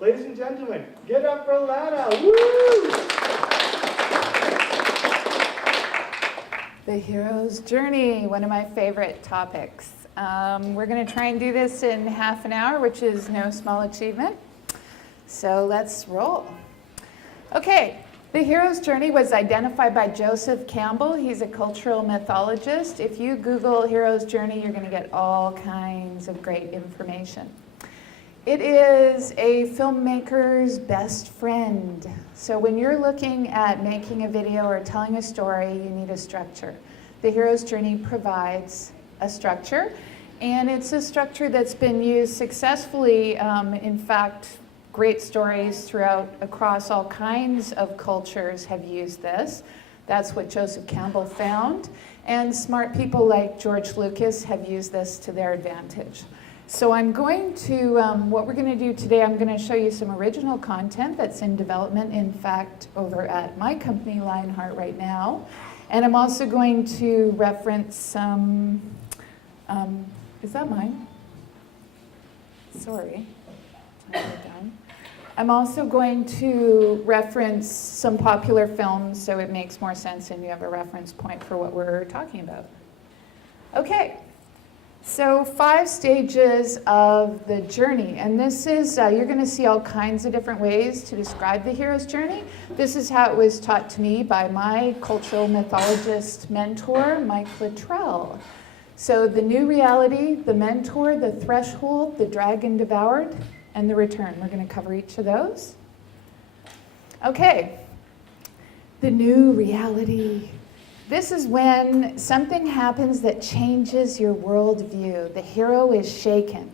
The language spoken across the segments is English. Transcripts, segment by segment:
Ladies and gentlemen, get up for Allanah. Woo! The hero's journey, one of my favorite topics. We're going to try and do this in half an hour, which is no small achievement. So let's roll. Okay, the hero's journey was identified by Joseph Campbell. He's a cultural mythologist. If you Google hero's journey, you're going to get all kinds of great information. It is a filmmaker's best friend. So when you're looking at making a video or telling a story, you need a structure. The hero's journey provides a structure, and it's a structure that's been used successfully. In fact, great stories across all kinds of cultures have used this. That's what Joseph Campbell found. And smart people like George Lucas have used this to their advantage. So I'm going to, what we're going to do today, I'm going to show you some original content that's in development, in fact, over at my company, Lionheart, right now. And I'm also going to reference some, is that mine? Sorry. I'm also going to reference some popular films so it makes more sense and you have a reference point for what we're talking about. Okay. So 5 stages of the journey, and this is, you're going to see all kinds of different ways to describe the hero's journey. This is how it was taught to me by my cultural mythologist mentor, Mike Luttrell. So the new reality, the mentor, the threshold, the dragon devoured, and the return. We're going to cover each of those. Okay, the new reality. This is when something happens that changes your worldview. The hero is shaken.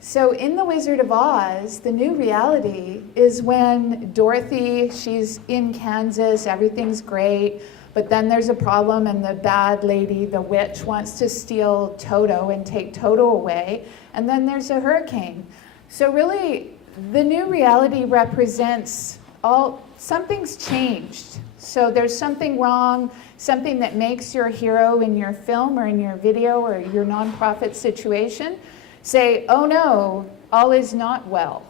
So in The Wizard of Oz, the new reality is when Dorothy, she's in Kansas, everything's great, but then there's a problem and the bad lady, the witch, wants to steal Toto and take Toto away, and then there's a hurricane. So really, the new reality represents something's changed. So there's something wrong, something that makes your hero in your film or in your video or your nonprofit situation say, oh no, all is not well.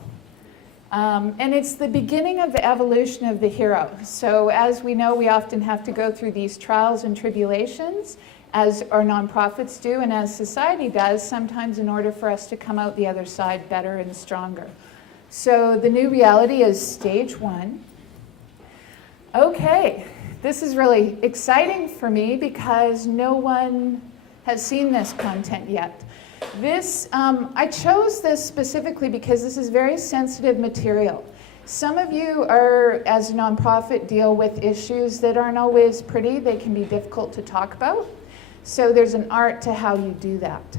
And it's the beginning of the evolution of the hero. So as we know, we often have to go through these trials and tribulations, as our nonprofits do and as society does, sometimes in order for us to come out the other side better and stronger. So the new reality is stage 1. Okay, this is really exciting for me because no one has seen this content yet. I chose this specifically because this is very sensitive material. Some of you are, as a nonprofit, deal with issues that aren't always pretty. They can be difficult to talk about. So there's an art to how you do that.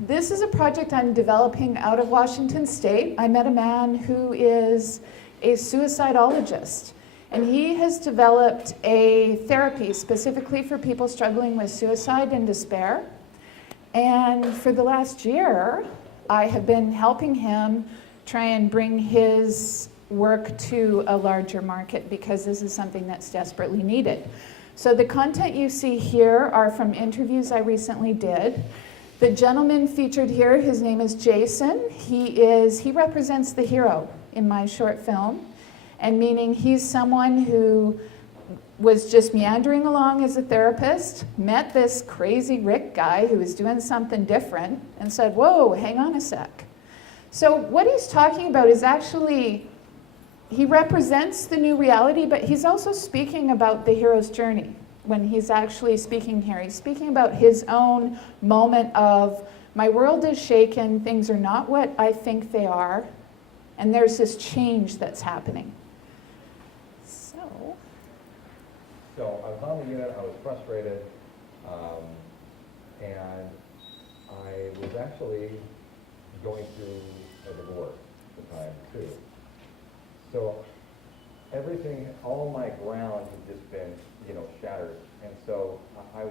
This is a project I'm developing out of Washington State. I met a man who is a suicidologist, and he has developed a therapy specifically for people struggling with suicide and despair. And for the last year, I have been helping him try and bring his work to a larger market because this is something that's desperately needed. So the content you see here are from interviews I recently did. The gentleman featured here, his name is Jason. He represents the hero in my short film, and meaning he's someone who was just meandering along as a therapist, met this crazy Rick guy who was doing something different, and said, whoa, hang on a sec. So what he's talking about is actually, he represents the new reality, but he's also speaking about the hero's journey. When he's actually speaking here, he's speaking about his own moment of, my world is shaken, things are not what I think they are, and there's this change that's happening. So I was on the unit, I was frustrated, and I was actually going through a divorce at the time too. So everything, all my ground had just been, shattered. And so I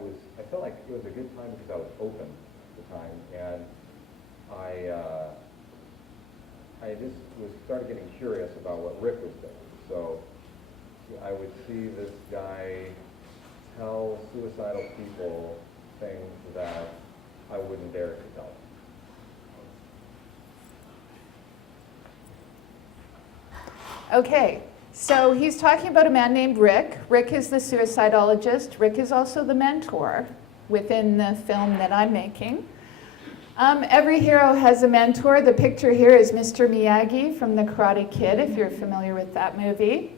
felt like it was a good time because I was open at the time, and I just started getting curious about what Rick was doing. So I would see this guy tell suicidal people things that I wouldn't dare to tell. Okay, so he's talking about a man named Rick. Rick is the suicidologist. Rick is also the mentor within the film that I'm making. Every hero has a mentor. The picture here is Mr. Miyagi from The Karate Kid, if you're familiar with that movie.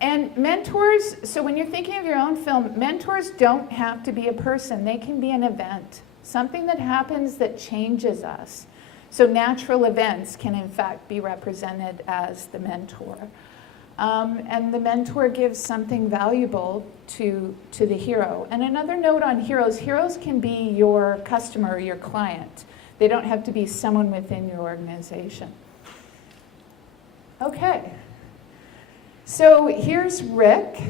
And mentors, so when you're thinking of your own film, mentors don't have to be a person. They can be an event, something that happens that changes us. So natural events can in fact be represented as the mentor. And the mentor gives something valuable to the hero. And another note on heroes, heroes can be your customer or your client. They don't have to be someone within your organization. Okay. So here's Rick,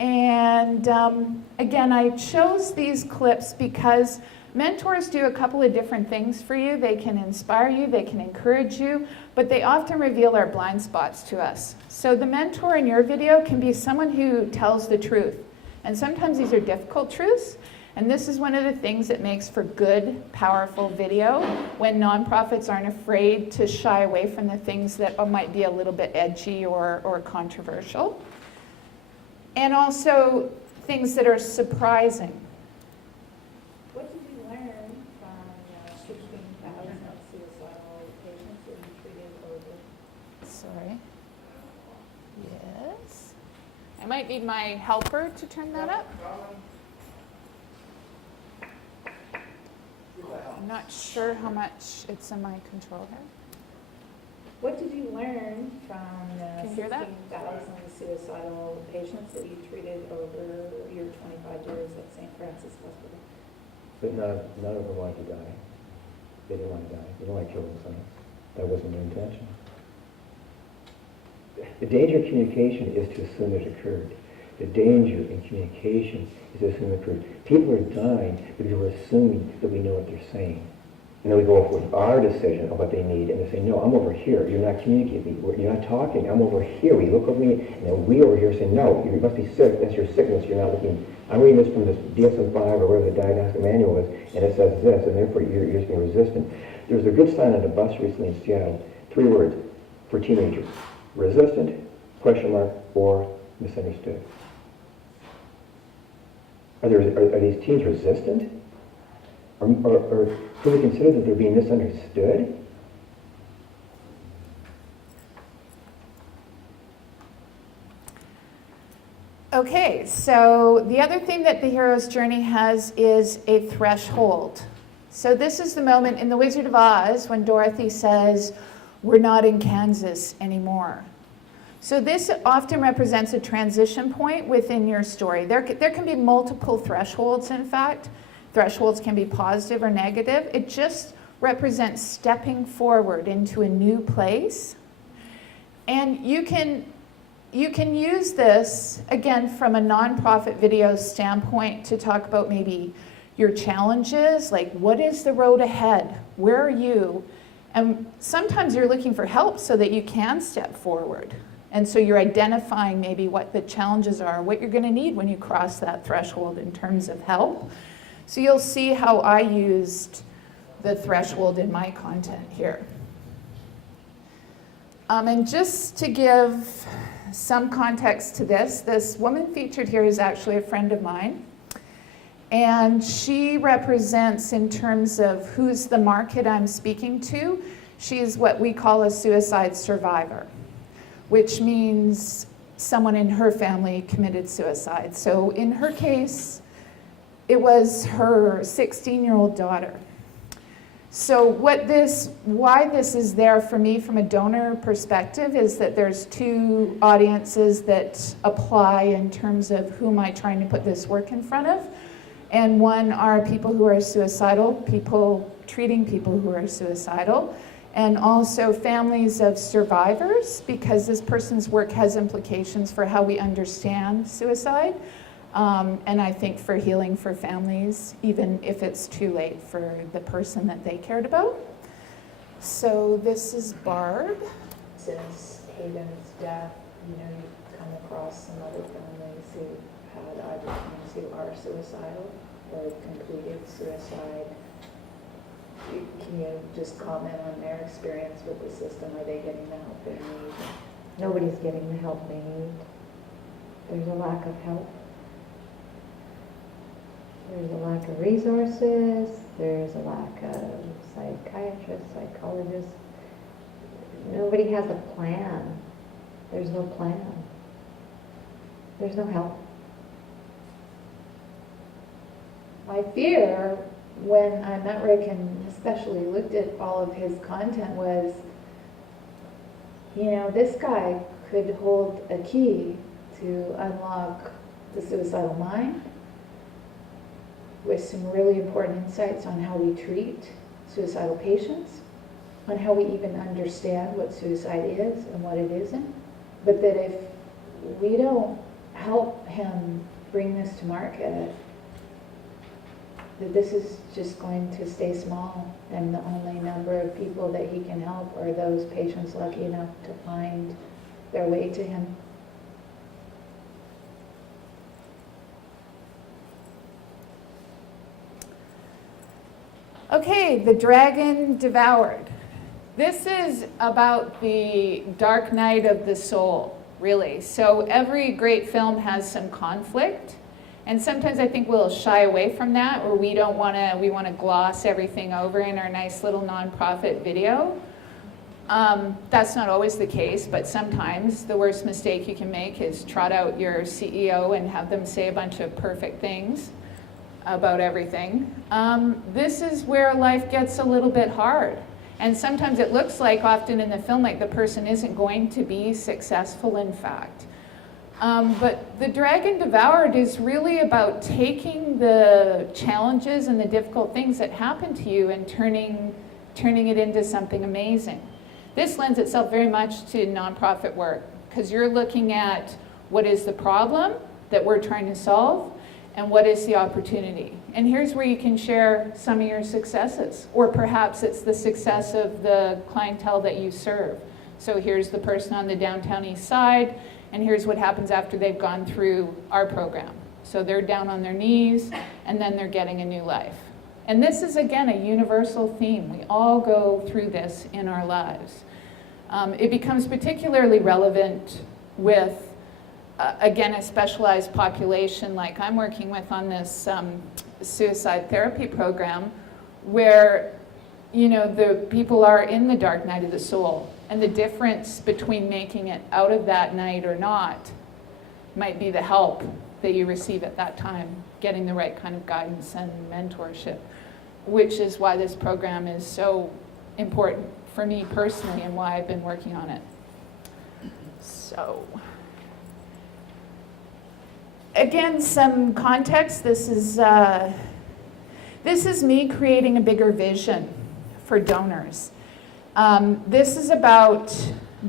and again, I chose these clips because mentors do a couple of different things for you. They can inspire you, they can encourage you, but they often reveal our blind spots to us. So the mentor in your video can be someone who tells the truth, and sometimes these are difficult truths, and this is one of the things that makes for good, powerful video when nonprofits aren't afraid to shy away from the things that might be a little bit edgy or controversial. And also things that are surprising. What did you learn from 16,000 suicidal patients that you treated over? Sorry. Yes. I might need my helper to turn that up. I'm not sure how much it's in my control here. What did you learn from Can you the hear that? 16,000 suicidal patients that you treated over your 25 years at St. Francis Hospital? But none of them wanted to die. They didn't want to die. They didn't want to kill themselves. That wasn't their intention. The danger of communication is to assume it occurred. The danger in communication is to assume it occurred. People are dying because we're assuming that we know what they're saying. And then we go off with our decision of what they need, and they say, no, I'm over here. You're not communicating. You're not talking. I'm over here. We look over me, and then we over here say, no, you must be sick. That's your sickness. You're not looking. I'm reading this from this DSM-5 or whatever the diagnostic manual is, and it says this, and therefore you're just being resistant. There was a good sign on the bus recently in Seattle. 3 words for teenagers: resistant, question mark, or misunderstood. Are these teens resistant? Or do we consider that they're being misunderstood? Okay, so the other thing that the hero's journey has is a threshold. So this is the moment in The Wizard of Oz when Dorothy says, "We're not in Kansas anymore." So this often represents a transition point within your story. There can be multiple thresholds, in fact. Thresholds can be positive or negative. It just represents stepping forward into a new place. And you can use this, again, from a nonprofit video standpoint to talk about maybe your challenges, like what is the road ahead? Where are you? And sometimes you're looking for help so that you can step forward. And so you're identifying maybe what the challenges are, what you're going to need when you cross that threshold in terms of help. So you'll see how I used the threshold in my content here. And just to give some context to this woman featured here is actually a friend of mine. And she represents, in terms of who's the market I'm speaking to, she's what we call a suicide survivor, which means someone in her family committed suicide. So in her case, it was her 16-year-old daughter. So why this is there for me from a donor perspective is that there's 2 audiences that apply in terms of who am I trying to put this work in front of. And one are people who are suicidal, people treating people who are suicidal, and also families of survivors, because this person's work has implications for how we understand suicide, and I think for healing for families, even if it's too late for the person that they cared about. So this is Barb. Since Hayden's death, you come across some other families who had either teens who are suicidal or completed suicide. Can you just comment on their experience with the system? Are they getting the help they need? Nobody's getting the help they need. There's a lack of help. There's a lack of resources. There's a lack of psychiatrists, psychologists. Nobody has a plan. There's no plan. There's no help. My fear when I met Rick and especially looked at all of his content was, this guy could hold a key to unlock the suicidal mind with some really important insights on how we treat suicidal patients, on how we even understand what suicide is and what it isn't. But that if we don't help him bring this to market, that this is just going to stay small, and the only number of people that he can help are those patients lucky enough to find their way to him. Okay, the dragon devoured. This is about the dark night of the soul, really. So every great film has some conflict. And sometimes I think we'll shy away from that, or we want to gloss everything over in our nice little nonprofit video. That's not always the case, but sometimes the worst mistake you can make is trot out your CEO and have them say a bunch of perfect things about everything. This is where life gets a little bit hard. And sometimes it looks like, often in the film, like the person isn't going to be successful, in fact. But The Dragon Devoured is really about taking the challenges and the difficult things that happen to you and turning it into something amazing. This lends itself very much to nonprofit work, because you're looking at what is the problem that we're trying to solve and what is the opportunity. And here's where you can share some of your successes, or perhaps it's the success of the clientele that you serve. So here's the person on the downtown east side, and here's what happens after they've gone through our program. So they're down on their knees, and then they're getting a new life. And this is, again, a universal theme. We all go through this in our lives. It becomes particularly relevant with, again, a specialized population like I'm working with on this suicide therapy program, where the people are in the dark night of the soul. And the difference between making it out of that night or not might be the help that you receive at that time, getting the right kind of guidance and mentorship, which is why this program is so important for me personally and why I've been working on it. So, again, some context. This is me creating a bigger vision for donors. This is about,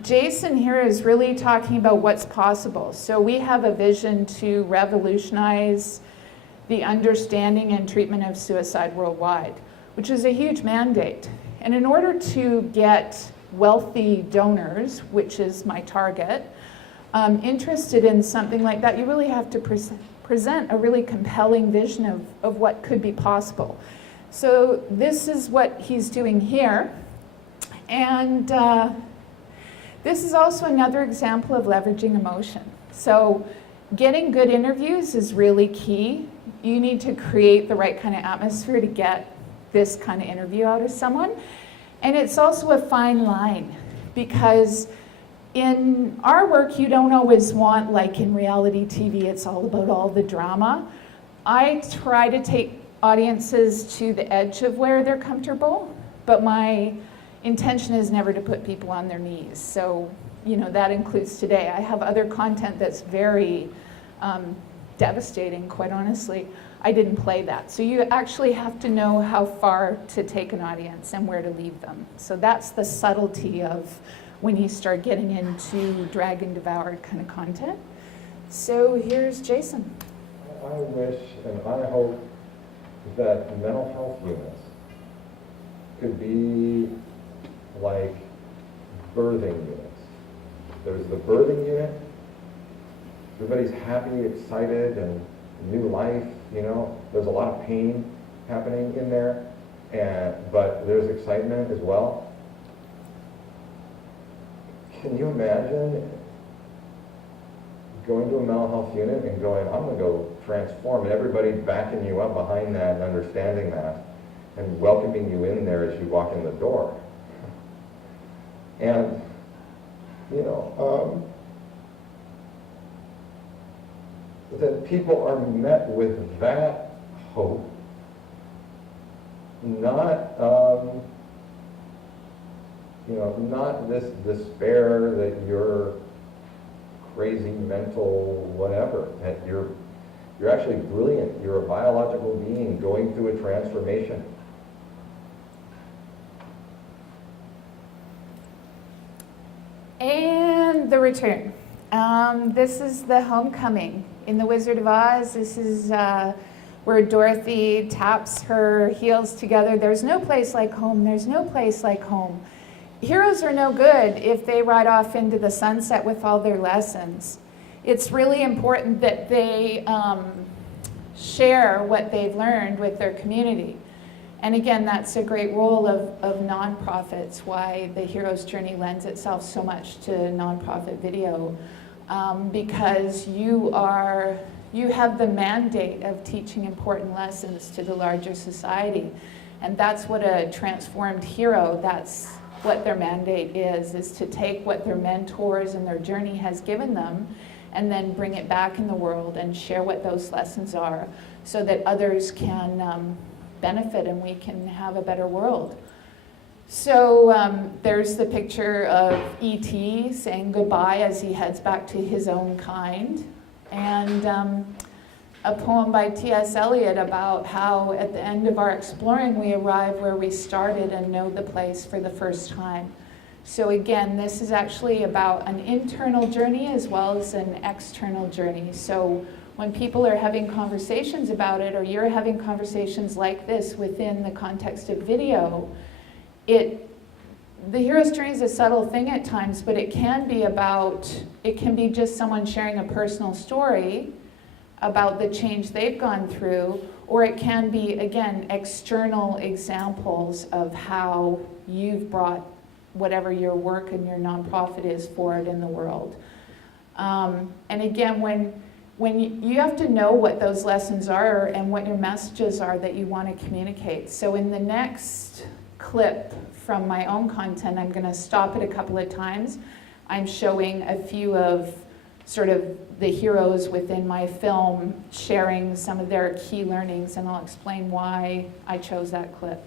Jason here is really talking about what's possible. So we have a vision to revolutionize the understanding and treatment of suicide worldwide, which is a huge mandate. And in order to get wealthy donors, which is my target, interested in something like that, you really have to present a really compelling vision of what could be possible. So this is what he's doing here. And this is also another example of leveraging emotion. So getting good interviews is really key. You need to create the right kind of atmosphere to get this kind of interview out of someone. And it's also a fine line, because in our work, you don't always want, like in reality TV, it's all about all the drama. I try to take audiences to the edge of where they're comfortable, but my intention is never to put people on their knees. So, that includes today. I have other content that's very devastating, quite honestly. I didn't play that. So you actually have to know how far to take an audience and where to leave them. So that's the subtlety of when you start getting into dragon devoured kind of content. So here's Jason. I wish and I hope that mental health units could be like birthing units. There's the birthing unit. Everybody's happy, excited, and new life, There's a lot of pain happening in there, but there's excitement as well. can you imagine going to a mental health unit and going, I'm going to go transform, and everybody backing you up behind that and understanding that and welcoming you in there as you walk in the door? And, you know, that people are met with that hope, not, you know, not this despair that you're crazy, mental, whatever, that you're actually brilliant. You're a biological being going through a transformation. And the return. This is the homecoming. In The Wizard of Oz, this is where Dorothy taps her heels together. There's no place like home. There's no place like home. Heroes are no good if they ride off into the sunset with all their lessons. It's really important that they share what they've learned with their community. And again, that's a great role of nonprofits, why the hero's journey lends itself so much to nonprofit video, because you have the mandate of teaching important lessons to the larger society. And that's what a transformed hero, that's what their mandate is to take what their mentors and their journey has given them and then bring it back in the world and share what those lessons are so that others can benefit and we can have a better world. So there's the picture of E.T. saying goodbye as he heads back to his own kind, and a poem by T.S. Eliot about how at the end of our exploring we arrive where we started and know the place for the first time. So again, this is actually about an internal journey as well as an external journey. So when people are having conversations about it, or you're having conversations like this within the context of video, the hero's journey is a subtle thing at times, but it can be just someone sharing a personal story about the change they've gone through, or it can be, again, external examples of how you've brought whatever your work and your nonprofit is forward in the world. And again, when you have to know what those lessons are and what your messages are that you want to communicate. So in the next clip from my own content, I'm going to stop it a couple of times. I'm showing a few of sort of the heroes within my film sharing some of their key learnings, and I'll explain why I chose that clip.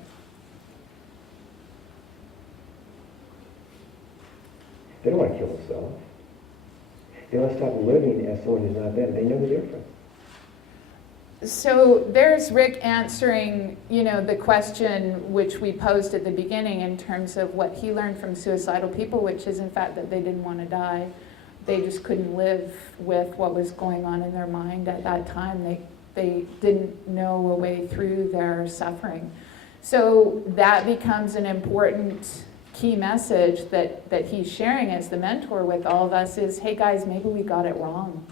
They don't want to kill themselves. They want to stop living as someone who's not them. They know the difference. So there's Rick answering, the question which we posed at the beginning in terms of what he learned from suicidal people, which is in fact that they didn't want to die. They just couldn't live with what was going on in their mind at that time. They didn't know a way through their suffering. So that becomes an important key message that he's sharing as the mentor with all of us is, hey guys, maybe we got it wrong.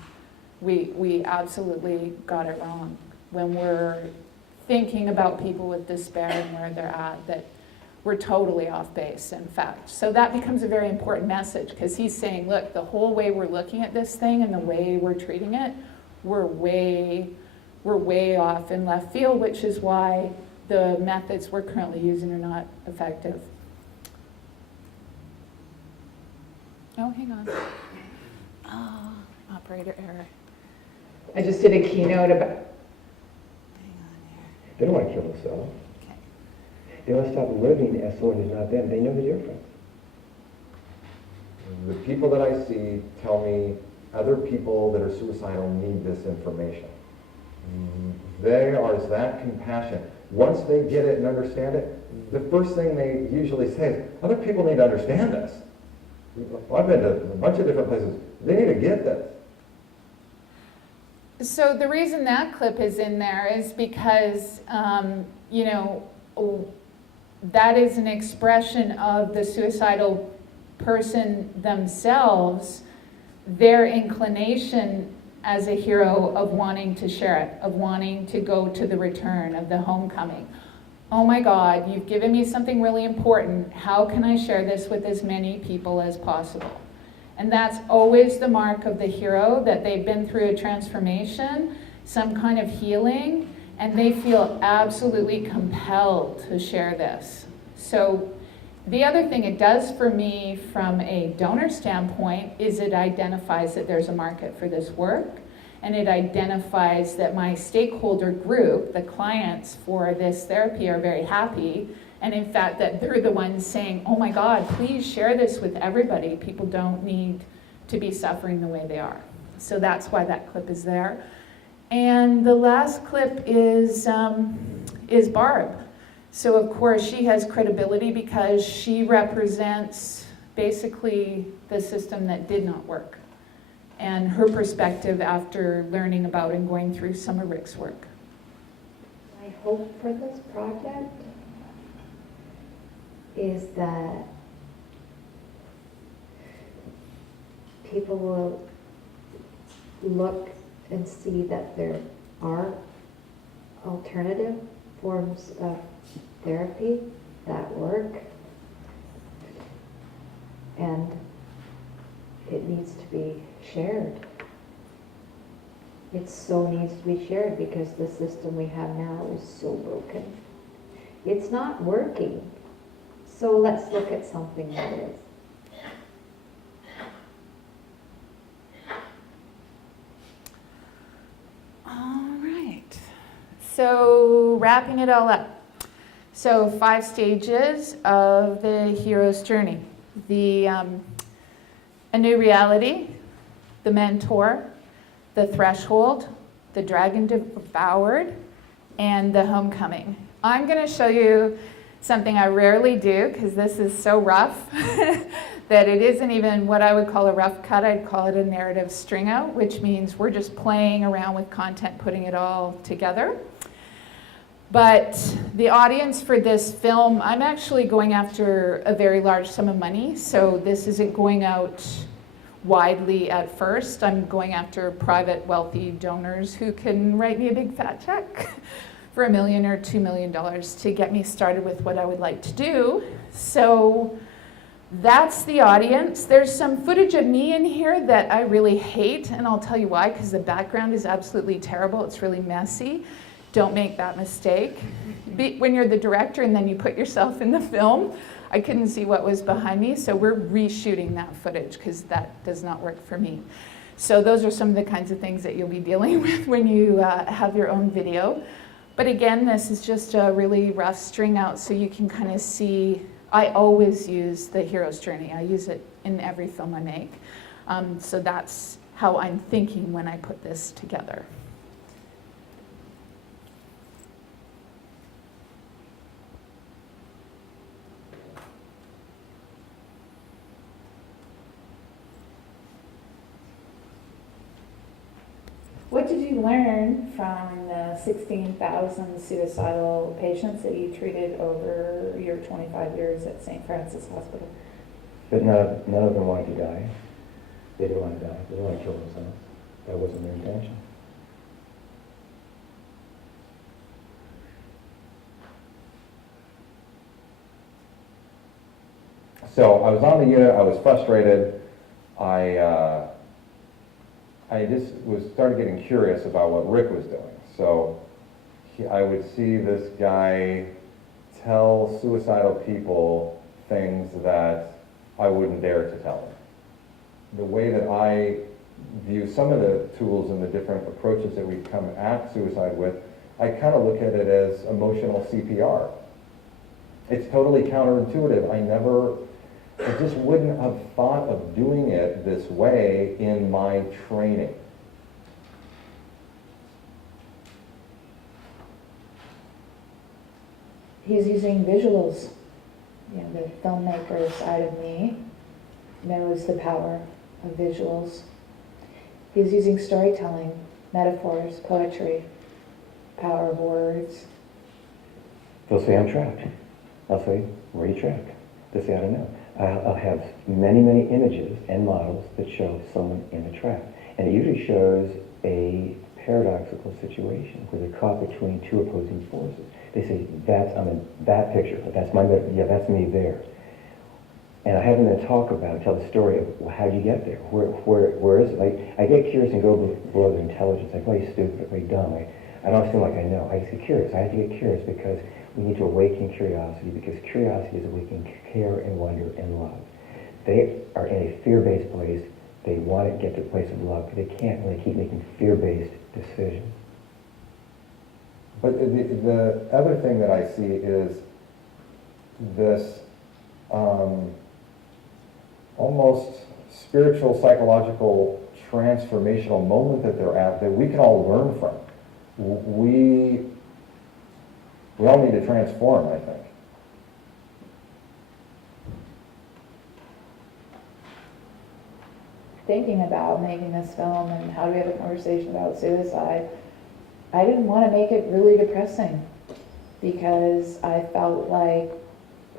We absolutely got it wrong when we're thinking about people with despair and where they're at, that we're totally off base, in fact. So that becomes a very important message, because he's saying, look, the whole way we're looking at this thing and the way we're treating it, we're way off in left field, which is why the methods we're currently using are not effective. Oh, hang on. Oh, operator error. I just did a keynote about. Hang on here. They don't want to kill themselves. Okay. They want to stop living as someone who's not them. They know the difference. The people that I see tell me other people that are suicidal need this information. They are that compassionate. Once they get it and understand it, the first thing they usually say is, other people need to understand this. Well, I've been to a bunch of different places. They need to get this. So the reason that clip is in there is because, that is an expression of the suicidal person themselves, their inclination as a hero of wanting to share it, of wanting to go to the return, of the homecoming. Oh my God, you've given me something really important. How can I share this with as many people as possible? And that's always the mark of the hero, that they've been through a transformation, some kind of healing, and they feel absolutely compelled to share this. So the other thing it does for me from a donor standpoint is it identifies that there's a market for this work, and it identifies that my stakeholder group, the clients for this therapy, are very happy, and in fact that they're the ones saying, oh my God, please share this with everybody. People don't need to be suffering the way they are. So that's why that clip is there. And the last clip is Barb. So of course she has credibility because she represents basically the system that did not work, and her perspective after learning about and going through some of Rick's work. My hope for this project is that people will look and see that there are alternative forms of therapy that work, and it needs to be shared. It so needs to be shared because the system we have now is so broken. It's not working. So let's look at something that is. All right. So wrapping it all up. So 5 stages of the hero's journey. A new reality, the mentor, the threshold, the dragon devoured, and the homecoming. I'm going to show you something I rarely do because this is so rough that it isn't even what I would call a rough cut. I'd call it a narrative string out, which means we're just playing around with content, putting it all together. But the audience for this film, I'm actually going after a very large sum of money, so this isn't going out widely at first. I'm going after private wealthy donors who can write me a big fat check for $1 million or $2 million to get me started with what I would like to do. So that's the audience. There's some footage of me in here that I really hate, and I'll tell you why, because the background is absolutely terrible. It's really messy. Don't make that mistake. When you're the director and then you put yourself in the film, I couldn't see what was behind me, so we're reshooting that footage because that does not work for me. So those are some of the kinds of things that you'll be dealing with when you have your own video. But again, this is just a really rough string out so you can kind of see. I always use the hero's journey. I use it in every film I make. So that's how I'm thinking when I put this together. What did you learn from the 16,000 suicidal patients that you treated over your 25 years at St. Francis Hospital? But none of them wanted to die. They didn't want to die. They didn't want to kill themselves. That wasn't their intention. So I was on the unit, I was frustrated. I just started getting curious about what Rick was doing. So I would see this guy tell suicidal people things that I wouldn't dare to tell them. The way that I view some of the tools and the different approaches that we come at suicide with, I kind of look at it as emotional CPR. It's totally counterintuitive. I just wouldn't have thought of doing it this way in my training. He's using visuals. You know, the filmmaker side of me knows the power of visuals. He's using storytelling, metaphors, poetry, power of words. They'll say, I'm trapped. I'll say, where are you trapped? They'll say, I don't know. I'll have many, many images and models that show someone in a trap. And it usually shows a paradoxical situation where they're caught between two opposing forces. They say, I'm in that picture, that's my, yeah, that's me there. And I have them to talk about, tell the story of how did you get there? Where is it? Like, I get curious and go below their intelligence. I play stupid, I play dumb. I don't seem like I know. I just get curious. I have to get curious because we need to awaken curiosity, because curiosity is awakening care and wonder and love. They are in a fear-based place. They want to get to a place of love, but they can't when they keep making fear-based decisions. But the other thing that I see is this almost spiritual, psychological, transformational moment that they're at that we can all learn from. We all need to transform, I think. Thinking about making this film and how do we have a conversation about suicide, I didn't want to make it really depressing because I felt like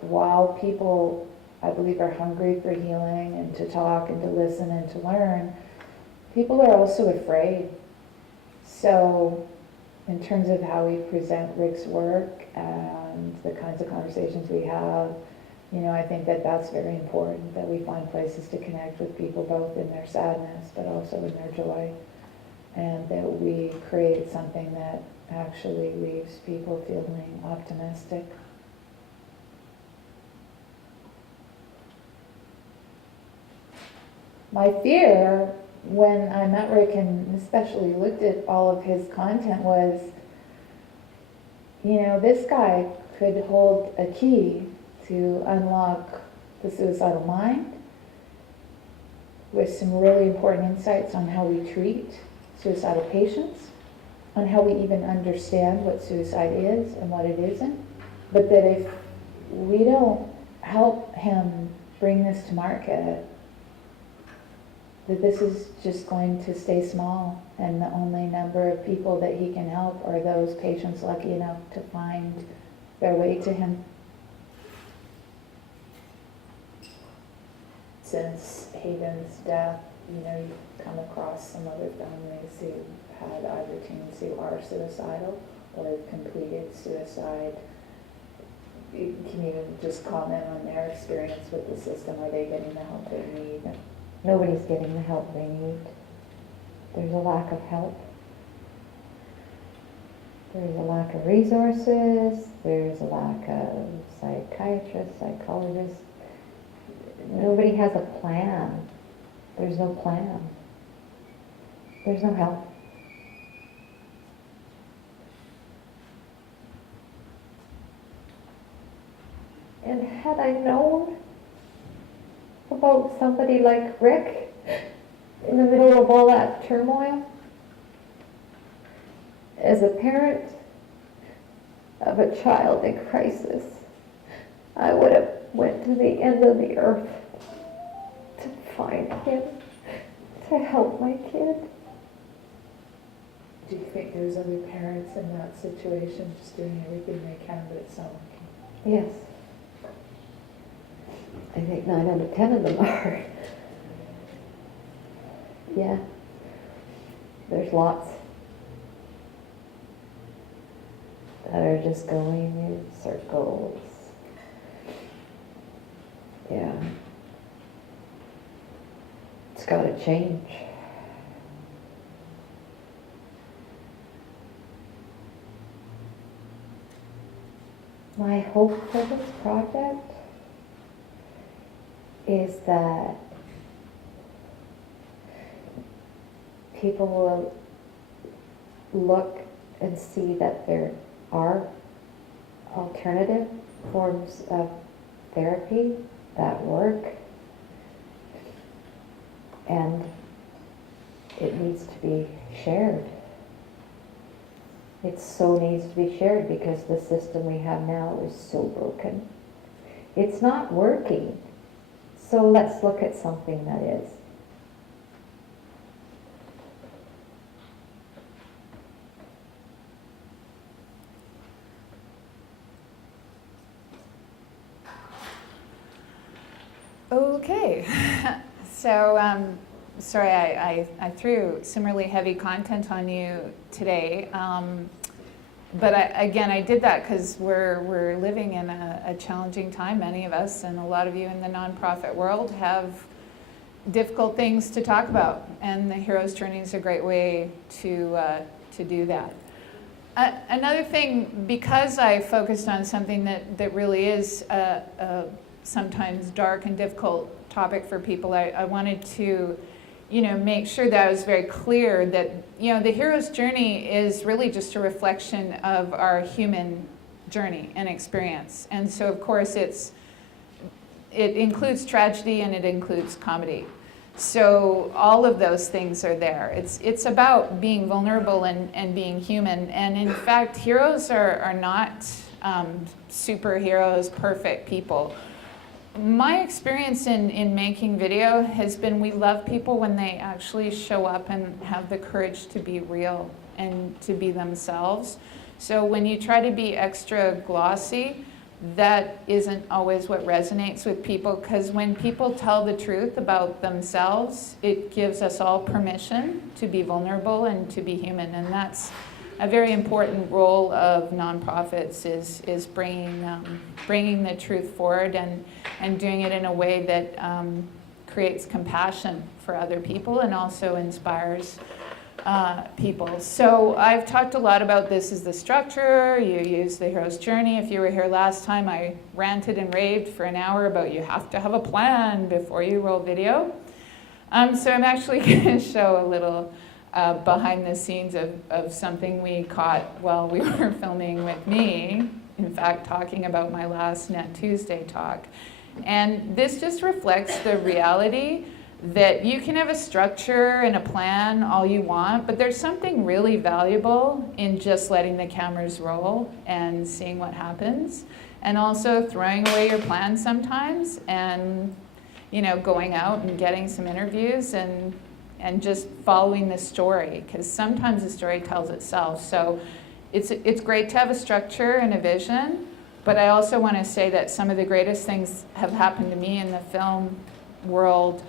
while people, I believe, are hungry for healing and to talk and to listen and to learn, people are also afraid. So in terms of how we present Rick's work and the kinds of conversations we have, you know, I think that that's very important, that we find places to connect with people both in their sadness but also in their joy, and that we create something that actually leaves people feeling optimistic. My fear when I met Rick and especially looked at all of his content was, you know, this guy could hold a key to unlock the suicidal mind with some really important insights on how we treat suicidal patients, on how we even understand what suicide is and what it isn't, but that if we don't help him bring this to market, that this is just going to stay small, and the only number of people that he can help are those patients lucky enough to find their way to him. Since Hayden's death, you know, you've come across some other families who had either teens who are suicidal or have completed suicide. You can even just comment on their experience with the system. Are they getting the help they need? Nobody's getting the help they need. There's a lack of help. There's a lack of resources. There's a lack of psychiatrists, psychologists. Nobody has a plan. There's no plan. There's no help. And had I known about somebody like Rick in the middle of all that turmoil, as a parent of a child in crisis, I would have went to the end of the earth to find him, to help my kid. Do you think there's other parents in that situation just doing everything they can, but it's not working? Yes. I think 9 out of 10 of them are. Yeah. There's lots that are just going in circles. Yeah. It's got to change. My hope for this project is that people will look and see that there are alternative forms of therapy that work, and it needs to be shared. It so needs to be shared because the system we have now is so broken. It's not working. So let's look at something that is. Okay, so sorry I threw some really heavy content on you today. Again, I did that because we're living in a challenging time, many of us, and a lot of you in the nonprofit world have difficult things to talk about, and the hero's journey is a great way to do that. Another thing, because I focused on something that really is a sometimes dark and difficult topic for people, I wanted to make sure that I was very clear that the hero's journey is really just a reflection of our human journey and experience. And so of course it includes tragedy and it includes comedy. So all of those things are there. It's about being vulnerable and being human. And in fact, heroes are not superheroes, perfect people. My experience in making video has been we love people when they actually show up and have the courage to be real and to be themselves. So when you try to be extra glossy, that isn't always what resonates with people, because when people tell the truth about themselves, it gives us all permission to be vulnerable and to be human. And that's a very important role of nonprofits is bringing the truth forward and doing it in a way that creates compassion for other people and also inspires people. So I've talked a lot about this as the structure. You use the hero's journey. If you were here last time, I ranted and raved for an hour about you have to have a plan before you roll video. So I'm actually going to show a little behind the scenes of something we caught while we were filming with me, in fact, talking about my last Net Tuesday talk. And this just reflects the reality that you can have a structure and a plan all you want, but there's something really valuable in just letting the cameras roll and seeing what happens, and also throwing away your plan sometimes and going out and getting some interviews and just following the story, because sometimes the story tells itself. So it's great to have a structure and a vision, but I also want to say that some of the greatest things have happened to me in the film world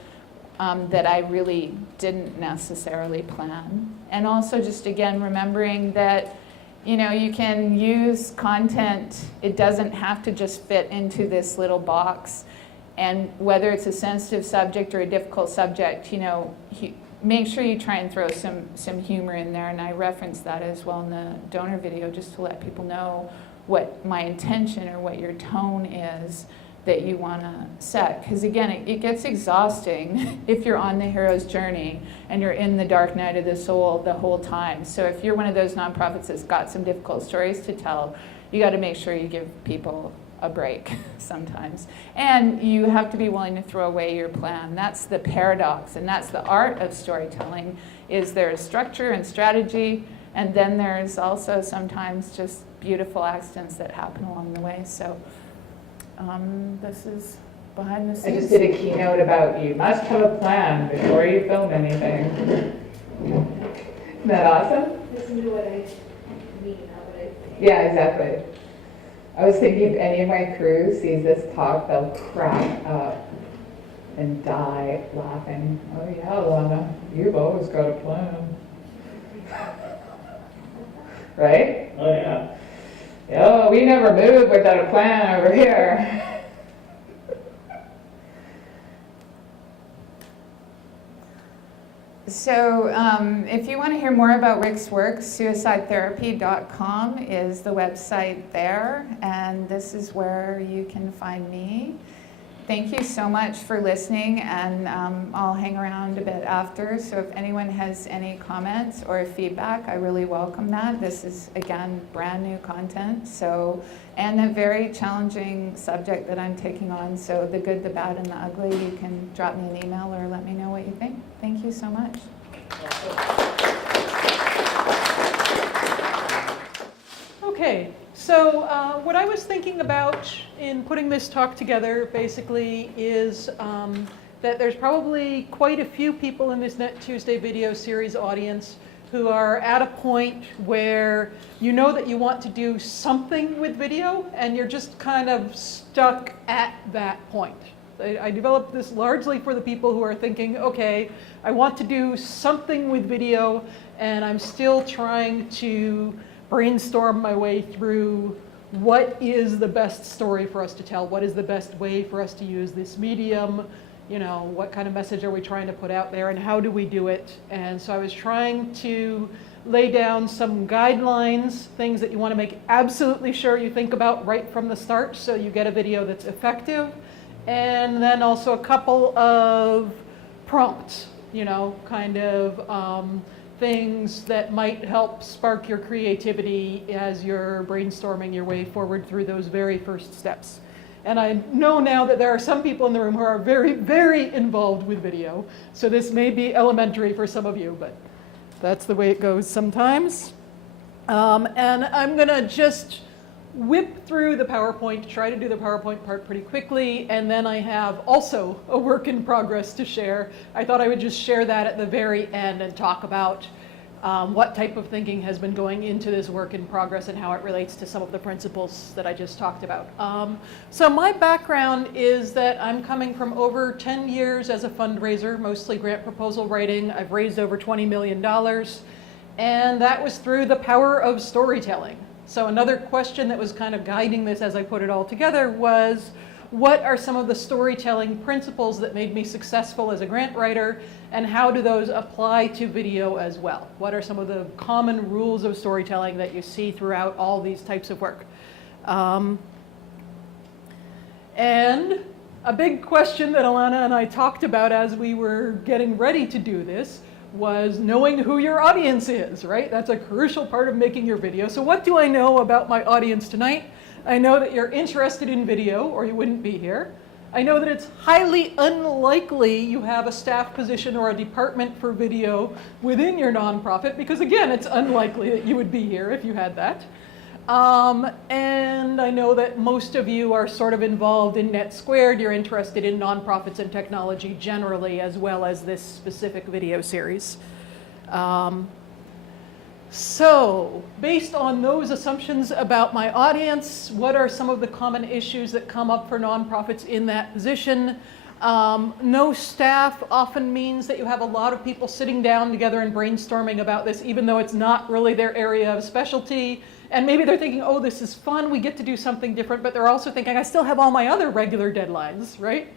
that I really didn't necessarily plan. And also just again remembering that you can use content, it doesn't have to just fit into this little box. And whether it's a sensitive subject or a difficult subject, make sure you try and throw some humor in there. And I referenced that as well in the donor video, just to let people know what my intention or what your tone is that you want to set. Because again, it gets exhausting if you're on the hero's journey and you're in the dark night of the soul the whole time. So if you're one of those nonprofits that's got some difficult stories to tell, you got to make sure you give people a break sometimes. And you have to be willing to throw away your plan. That's the paradox, and that's the art of storytelling, is there's structure and strategy, and then there's also sometimes just beautiful accidents that happen along the way. So this is behind the scenes. I just did a keynote about you must have a plan before you film anything. Isn't that awesome? Listen to what I mean, not what I think. Yeah, exactly. I was thinking if any of my crew sees this talk, they'll crack up and die laughing. Oh yeah, Allanah, you've always got a plan. Right? Oh, yeah. Oh, we never move without a plan over here. So if you want to hear more about Rick's work, suicidetherapy.com is the website there, and this is where you can find me. Thank you so much for listening, and I'll hang around a bit after, so if anyone has any comments or feedback, I really welcome that. This is, again, brand new content, and a very challenging subject that I'm taking on, so the good, the bad, and the ugly, you can drop me an email or let me know what you think. Thank you so much. Okay, so what I was thinking about in putting this talk together basically is that there's probably quite a few people in this Net Tuesday video series audience who are at a point where you know that you want to do something with video and you're just kind of stuck at that point. I developed this largely for the people who are thinking, okay, I want to do something with video and I'm still trying to brainstorm my way through what is the best story for us to tell, what is the best way for us to use this medium, you know, what kind of message are we trying to put out there and how do we do it. And so I was trying to lay down some guidelines, things that you want to make absolutely sure you think about right from the start so you get a video that's effective. And then also a couple of prompts, you know, kind of things that might help spark your creativity as you're brainstorming your way forward through those very first steps. And I know now that there are some people in the room who are very, very involved with video. So this may be elementary for some of you, but that's the way it goes sometimes. And I'm going to just whip through the PowerPoint, try to do the PowerPoint part pretty quickly, and then I have also a work in progress to share. I thought I would just share that at the very end and talk about what type of thinking has been going into this work in progress and how it relates to some of the principles that I just talked about. So my background is that I'm coming from over 10 years as a fundraiser, mostly grant proposal writing. I've raised over $20 million, and that was through the power of storytelling. So another question that was kind of guiding this as I put it all together was, what are some of the storytelling principles that made me successful as a grant writer, and how do those apply to video as well? What are some of the common rules of storytelling that you see throughout all these types of work? And a big question that Allanah and I talked about as we were getting ready to do this was knowing who your audience is, right? That's a crucial part of making your video. So what do I know about my audience tonight? I know that you're interested in video, or you wouldn't be here. I know that it's highly unlikely you have a staff position or a department for video within your nonprofit, because again, it's unlikely that you would be here if you had that. And I know that most of you are sort of involved in Net Squared. You're interested in nonprofits and technology generally, as well as this specific video series. So, based on those assumptions about my audience, what are some of the common issues that come up for nonprofits in that position? No staff often means that you have a lot of people sitting down together and brainstorming about this, even though it's not really their area of specialty. And maybe they're thinking, oh, this is fun, we get to do something different, but they're also thinking, I still have all my other regular deadlines, right?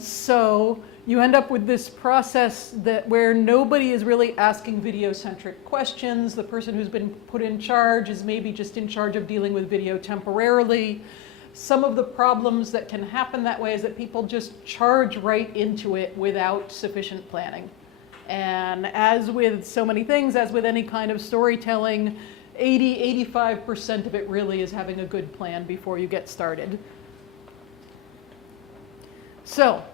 So you end up with this process where nobody is really asking video-centric questions. The person who's been put in charge is maybe just in charge of dealing with video temporarily. Some of the problems that can happen that way is that people just charge right into it without sufficient planning. And as with so many things, as with any kind of storytelling, 85% of it really is having a good plan before you get started. So,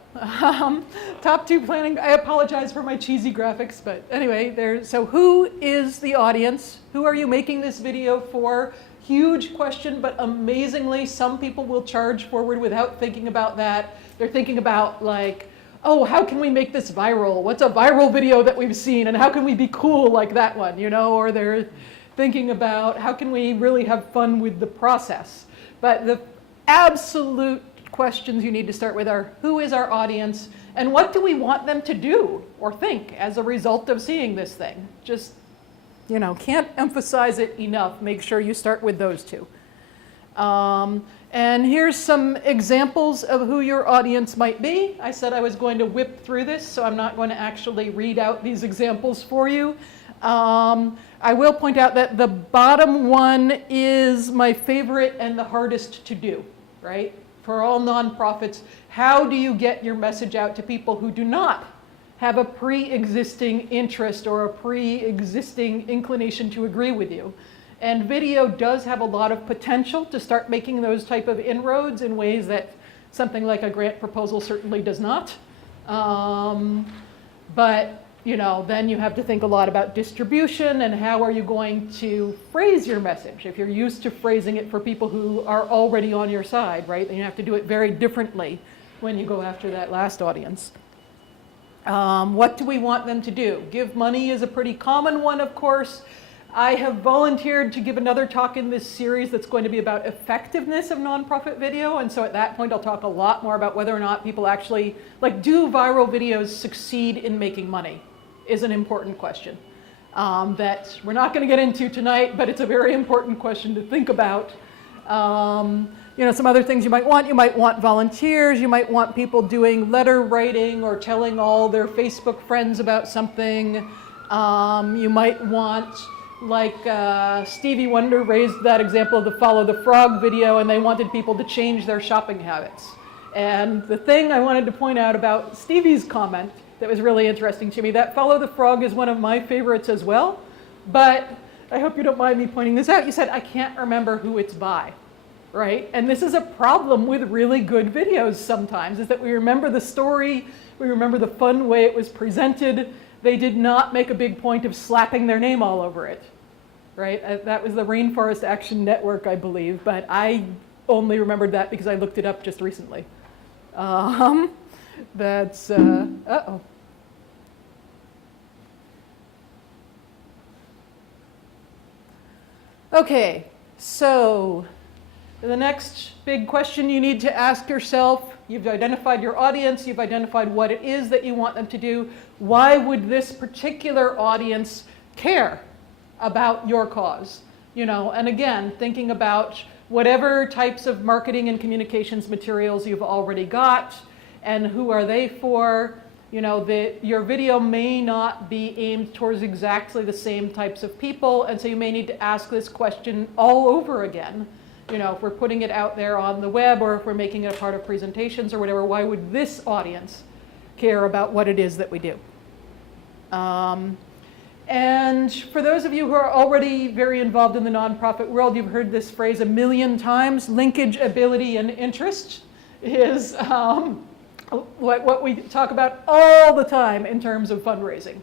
top two planning. I apologize for my cheesy graphics, but anyway, so who is the audience? Who are you making this video for? Huge question, but amazingly, some people will charge forward without thinking about that. They're thinking about like, oh, how can we make this viral? What's a viral video that we've seen? And how can we be cool like that one, you know? Or they're thinking about how can we really have fun with the process. But the absolute questions you need to start with are, who is our audience and what do we want them to do or think as a result of seeing this thing? Just, you know, can't emphasize it enough. Make sure you start with those two. And here's some examples of who your audience might be. I said I was going to whip through this, so I'm not going to actually read out these examples for you. I will point out that the bottom one is my favorite and the hardest to do, right? For all nonprofits, how do you get your message out to people who do not have a pre-existing interest or a pre-existing inclination to agree with you? And video does have a lot of potential to start making those type of inroads in ways that something like a grant proposal certainly does not. But you know, then you have to think a lot about distribution and how are you going to phrase your message. If you're used to phrasing it for people who are already on your side, right, then you have to do it very differently when you go after that last audience. What do we want them to do? Give money is a pretty common one, of course. I have volunteered to give another talk in this series that's going to be about effectiveness of nonprofit video, and so at that point I'll talk a lot more about whether or not people actually, like, do viral videos succeed in making money is an important question. that we're not going to get into tonight, but it's a very important question to think about. You know, some other things you might want volunteers, you might want people doing letter writing or telling all their Facebook friends about something. You might want, like Stevie Wonder raised that example of the Follow the Frog video, and they wanted people to change their shopping habits. And the thing I wanted to point out about Stevie's comment that was really interesting to me, that Follow the Frog is one of my favorites as well, but I hope you don't mind me pointing this out. You said, I can't remember who it's by. Right? And this is a problem with really good videos sometimes, is that we remember the story, we remember the fun way it was presented. They did not make a big point of slapping their name all over it. Right? That was the Rainforest Action Network, I believe, but I only remembered that because I looked it up just recently. That's, uh-oh. Okay, so the next big question you need to ask yourself, you've identified your audience, you've identified what it is that you want them to do. Why would this particular audience care about your cause? You know, and again, thinking about whatever types of marketing and communications materials you've already got, and who are they for? You know, your video may not be aimed towards exactly the same types of people, and so you may need to ask this question all over again. You know, if we're putting it out there on the web, or if we're making it a part of presentations or whatever, why would this audience care about what it is that we do? And for those of you who are already very involved in the nonprofit world, you've heard this phrase a million times. Linkage, ability, and interest is what we talk about all the time in terms of fundraising.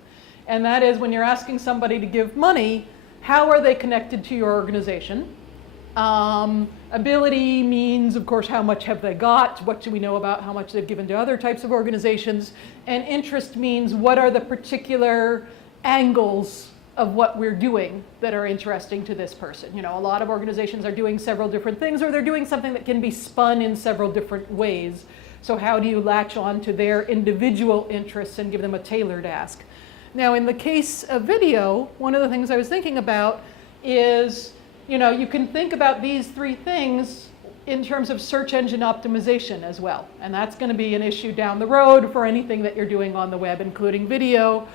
And that is, when you're asking somebody to give money, how are they connected to your organization? Ability means, of course, how much have they got? What do we know about how much they've given to other types of organizations? And interest means, what are the particular angles of what we're doing that are interesting to this person? You know, a lot of organizations are doing several different things, or they're doing something that can be spun in several different ways. So how do you latch on to their individual interests and give them a tailored ask? Now, in the case of video, one of the things I was thinking about is, you know, you can think about these three things in terms of search engine optimization as well. And that's going to be an issue down the road for anything that you're doing on the web, including video.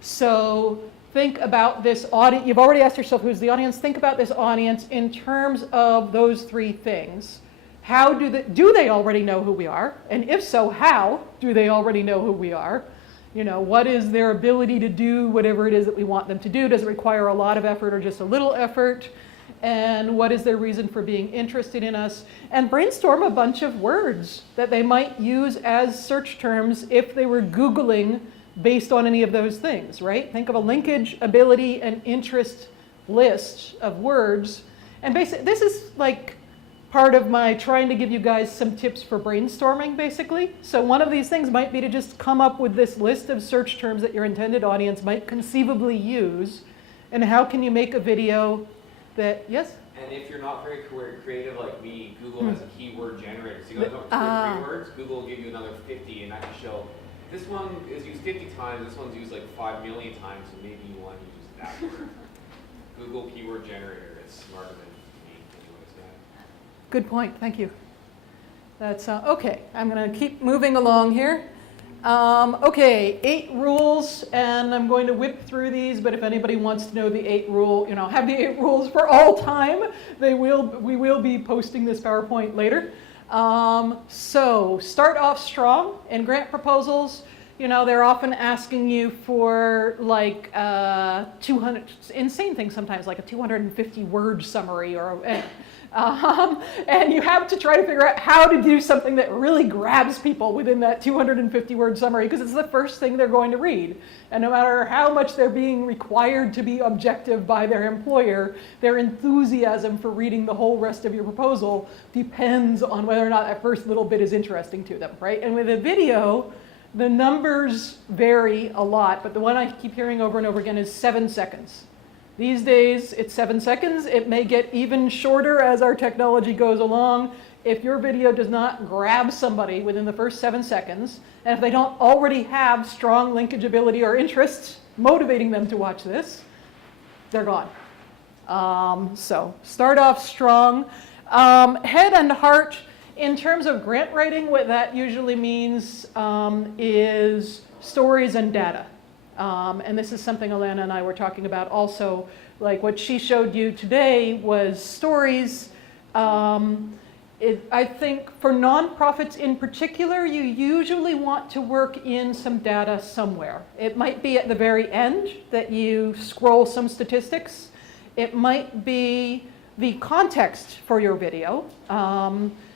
So think about this audience. You've already asked yourself who's the audience. Think about this audience in terms of those three things. How do they already know who we are? And if so, how do they already know who we are? You know, what is their ability to do whatever it is that we want them to do? Does it require a lot of effort or just a little effort? And what is their reason for being interested in us? And brainstorm a bunch of words that they might use as search terms if they were Googling based on any of those things, right? Think of a linkage, ability, and interest list of words. And basically, this is like part of my trying to give you guys some tips for brainstorming, basically. So one of these things might be to just come up with this list of search terms that your intended audience might conceivably use, and how can you make a video that, yes? And if you're not very creative like me, Google has a keyword generator. So you guys don't know 2 or 3 words, Google will give you another 50, and that can show, this one is used 50 times, this one's used like 5 million times, so maybe you want to use that word. Google keyword generator, it's smarter than me. Anyways, yeah. Good point, thank you. That's, okay, I'm gonna keep moving along here. Okay, 8 rules, and I'm going to whip through these, but if anybody wants to know the 8 rule, you know, have the 8 rules for all time, we will be posting this PowerPoint later. So start off strong. In grant proposals, you know, they're often asking you for like 200, insane things sometimes, like a 250 word summary, or and you have to try to figure out how to do something that really grabs people within that 250 word summary, because it's the first thing they're going to read. And no matter how much they're being required to be objective by their employer, their enthusiasm for reading the whole rest of your proposal depends on whether or not that first little bit is interesting to them, right? And with a video, the numbers vary a lot, but the one I keep hearing over and over again is 7 seconds. These days, it's 7 seconds. It may get even shorter as our technology goes along. If your video does not grab somebody within the first 7 seconds, and if they don't already have strong linkage ability or interests, motivating them to watch this, they're gone. So start off strong. Head and heart, in terms of grant writing, what that usually means is stories and data. And this is something Allanah and I were talking about also. Like what she showed you today was stories. I think for nonprofits in particular, you usually want to work in some data somewhere. It might be at the very end that you scroll some statistics. It might be the context for your video.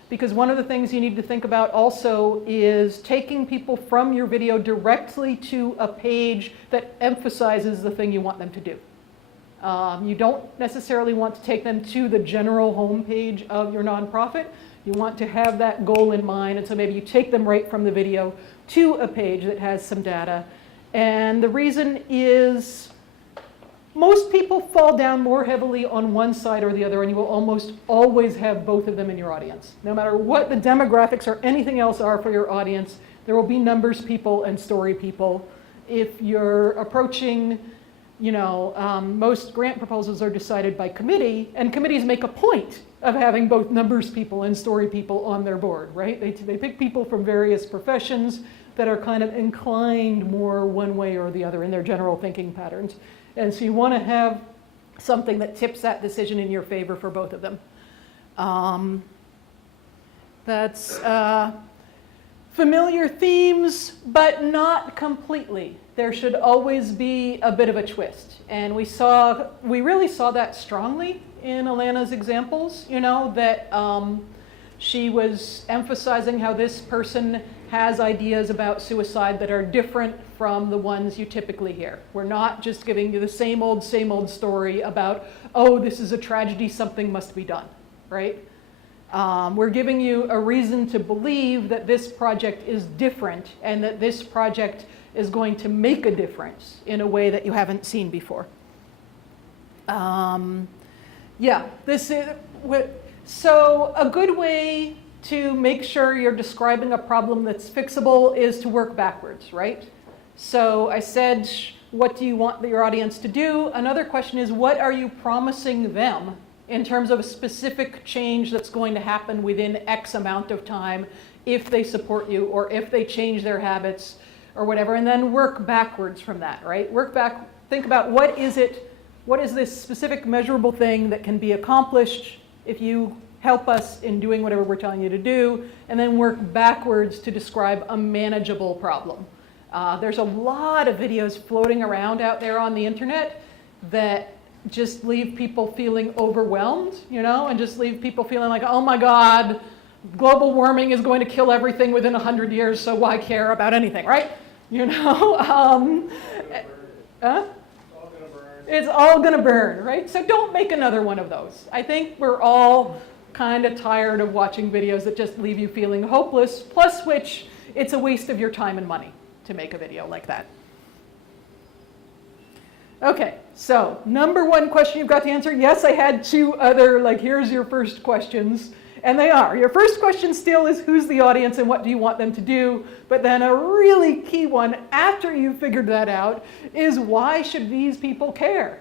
Because one of the things you need to think about also is taking people from your video directly to a page that emphasizes the thing you want them to do. You don't necessarily want to take them to the general homepage of your nonprofit. You want to have that goal in mind, and so maybe you take them right from the video to a page that has some data. And the reason is most people fall down more heavily on one side or the other, and you will almost always have both of them in your audience. No matter what the demographics or anything else are for your audience, there will be numbers people and story people. If you're approaching, most grant proposals are decided by committee, and committees make a point of having both numbers people and story people on their board, right? They pick people from various professions that are kind of inclined more one way or the other in their general thinking patterns. And so you want to have something that tips that decision in your favor for both of them. That's familiar themes, but not completely. There should always be a bit of a twist. And we really saw that strongly in Allannah's examples, that she was emphasizing how this person has ideas about suicide that are different from the ones you typically hear. We're not just giving you the same old story about, oh, this is a tragedy, something must be done, right? We're giving you a reason to believe that this project is different and that this project is going to make a difference in a way that you haven't seen before. So a good way to make sure you're describing a problem that's fixable is to work backwards, right? So I said, what do you want your audience to do? Another question is, what are you promising them in terms of a specific change that's going to happen within X amount of time if they support you or if they change their habits or whatever, and then work backwards from that, right? Think about what is this specific measurable thing that can be accomplished if you help us in doing whatever we're telling you to do, and then work backwards to describe a manageable problem. There's a lot of videos floating around out there on the internet that just leave people feeling overwhelmed, and just leave people feeling like, oh my God, global warming is going to kill everything within 100 years, so why care about anything, right? It's all gonna burn, right? So don't make another one of those. I think we're all kind of tired of watching videos that just leave you feeling hopeless, plus which it's a waste of your time and money to make a video like that. Okay, so number one question you've got to answer. Yes, I had two other, here's your first questions, and they are. Your first question still is, who's the audience and what do you want them to do? But then a really key one, after you've figured that out, is why should these people care?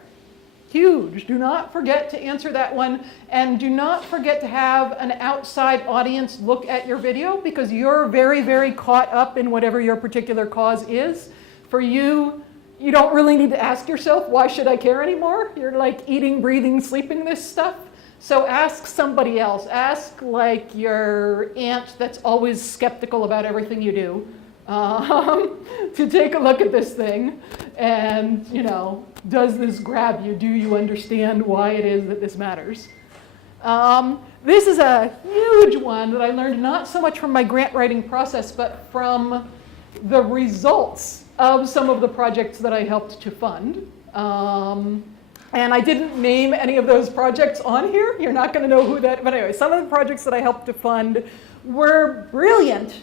Huge. Do not forget to answer that one, and do not forget to have an outside audience look at your video, because you're very, very caught up in whatever your particular cause is. For you, you don't really need to ask yourself, why should I care anymore? You're like eating, breathing, sleeping this stuff. So ask somebody else. Ask your aunt that's always skeptical about everything you do to take a look at this thing and, does this grab you? Do you understand why it is that this matters? This is a huge one that I learned not so much from my grant writing process, but from the results of some of the projects that I helped to fund. And I didn't name any of those projects on here. You're not going to know who that, but anyway, some of the projects that I helped to fund were brilliant,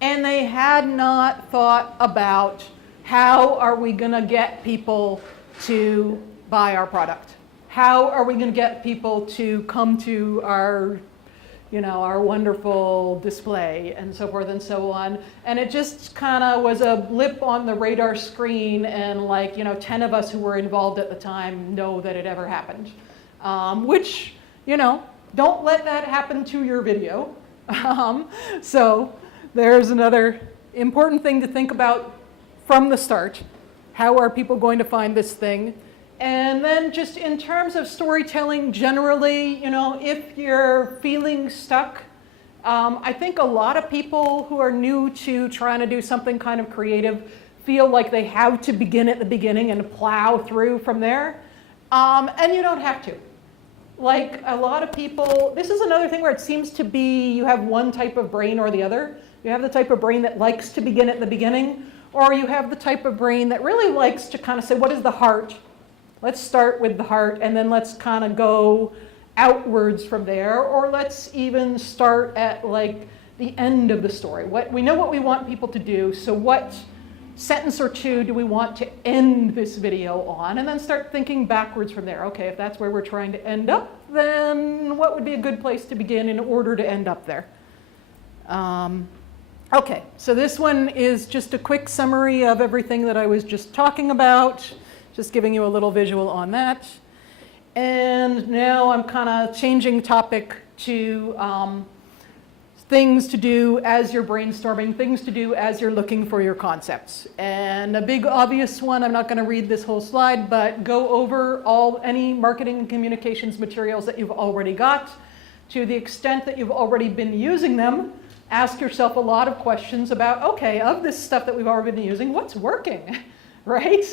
and they had not thought about how are we going to get people to buy our product? How are we going to get people to come to our, our wonderful display and so forth and so on. And it just kind of was a blip on the radar screen, and 10 of us who were involved at the time know that it ever happened. Which, don't let that happen to your video. So there's another important thing to think about from the start. How are people going to find this thing? And then just in terms of storytelling generally, if you're feeling stuck, I think a lot of people who are new to trying to do something kind of creative feel like they have to begin at the beginning and plow through from there. And you don't have to. Like a lot of people, this is another thing where it seems to be you have one type of brain or the other. You have the type of brain that likes to begin at the beginning, or you have the type of brain that really likes to kind of say, what is the heart? Let's start with the heart, and then let's kind of go outwards from there, or let's even start at the end of the story. We know what we want people to do, so what sentence or two do we want to end this video on, and then start thinking backwards from there. Okay, if that's where we're trying to end up, then what would be a good place to begin in order to end up there? Okay, so this one is just a quick summary of everything that I was just talking about, just giving you a little visual on that. And now I'm kind of changing topic to things to do as you're brainstorming, things to do as you're looking for your concepts. And a big obvious one, I'm not going to read this whole slide, but go over any marketing and communications materials that you've already got. To the extent that you've already been using them, ask yourself a lot of questions about, okay, of this stuff that we've already been using, what's working, right?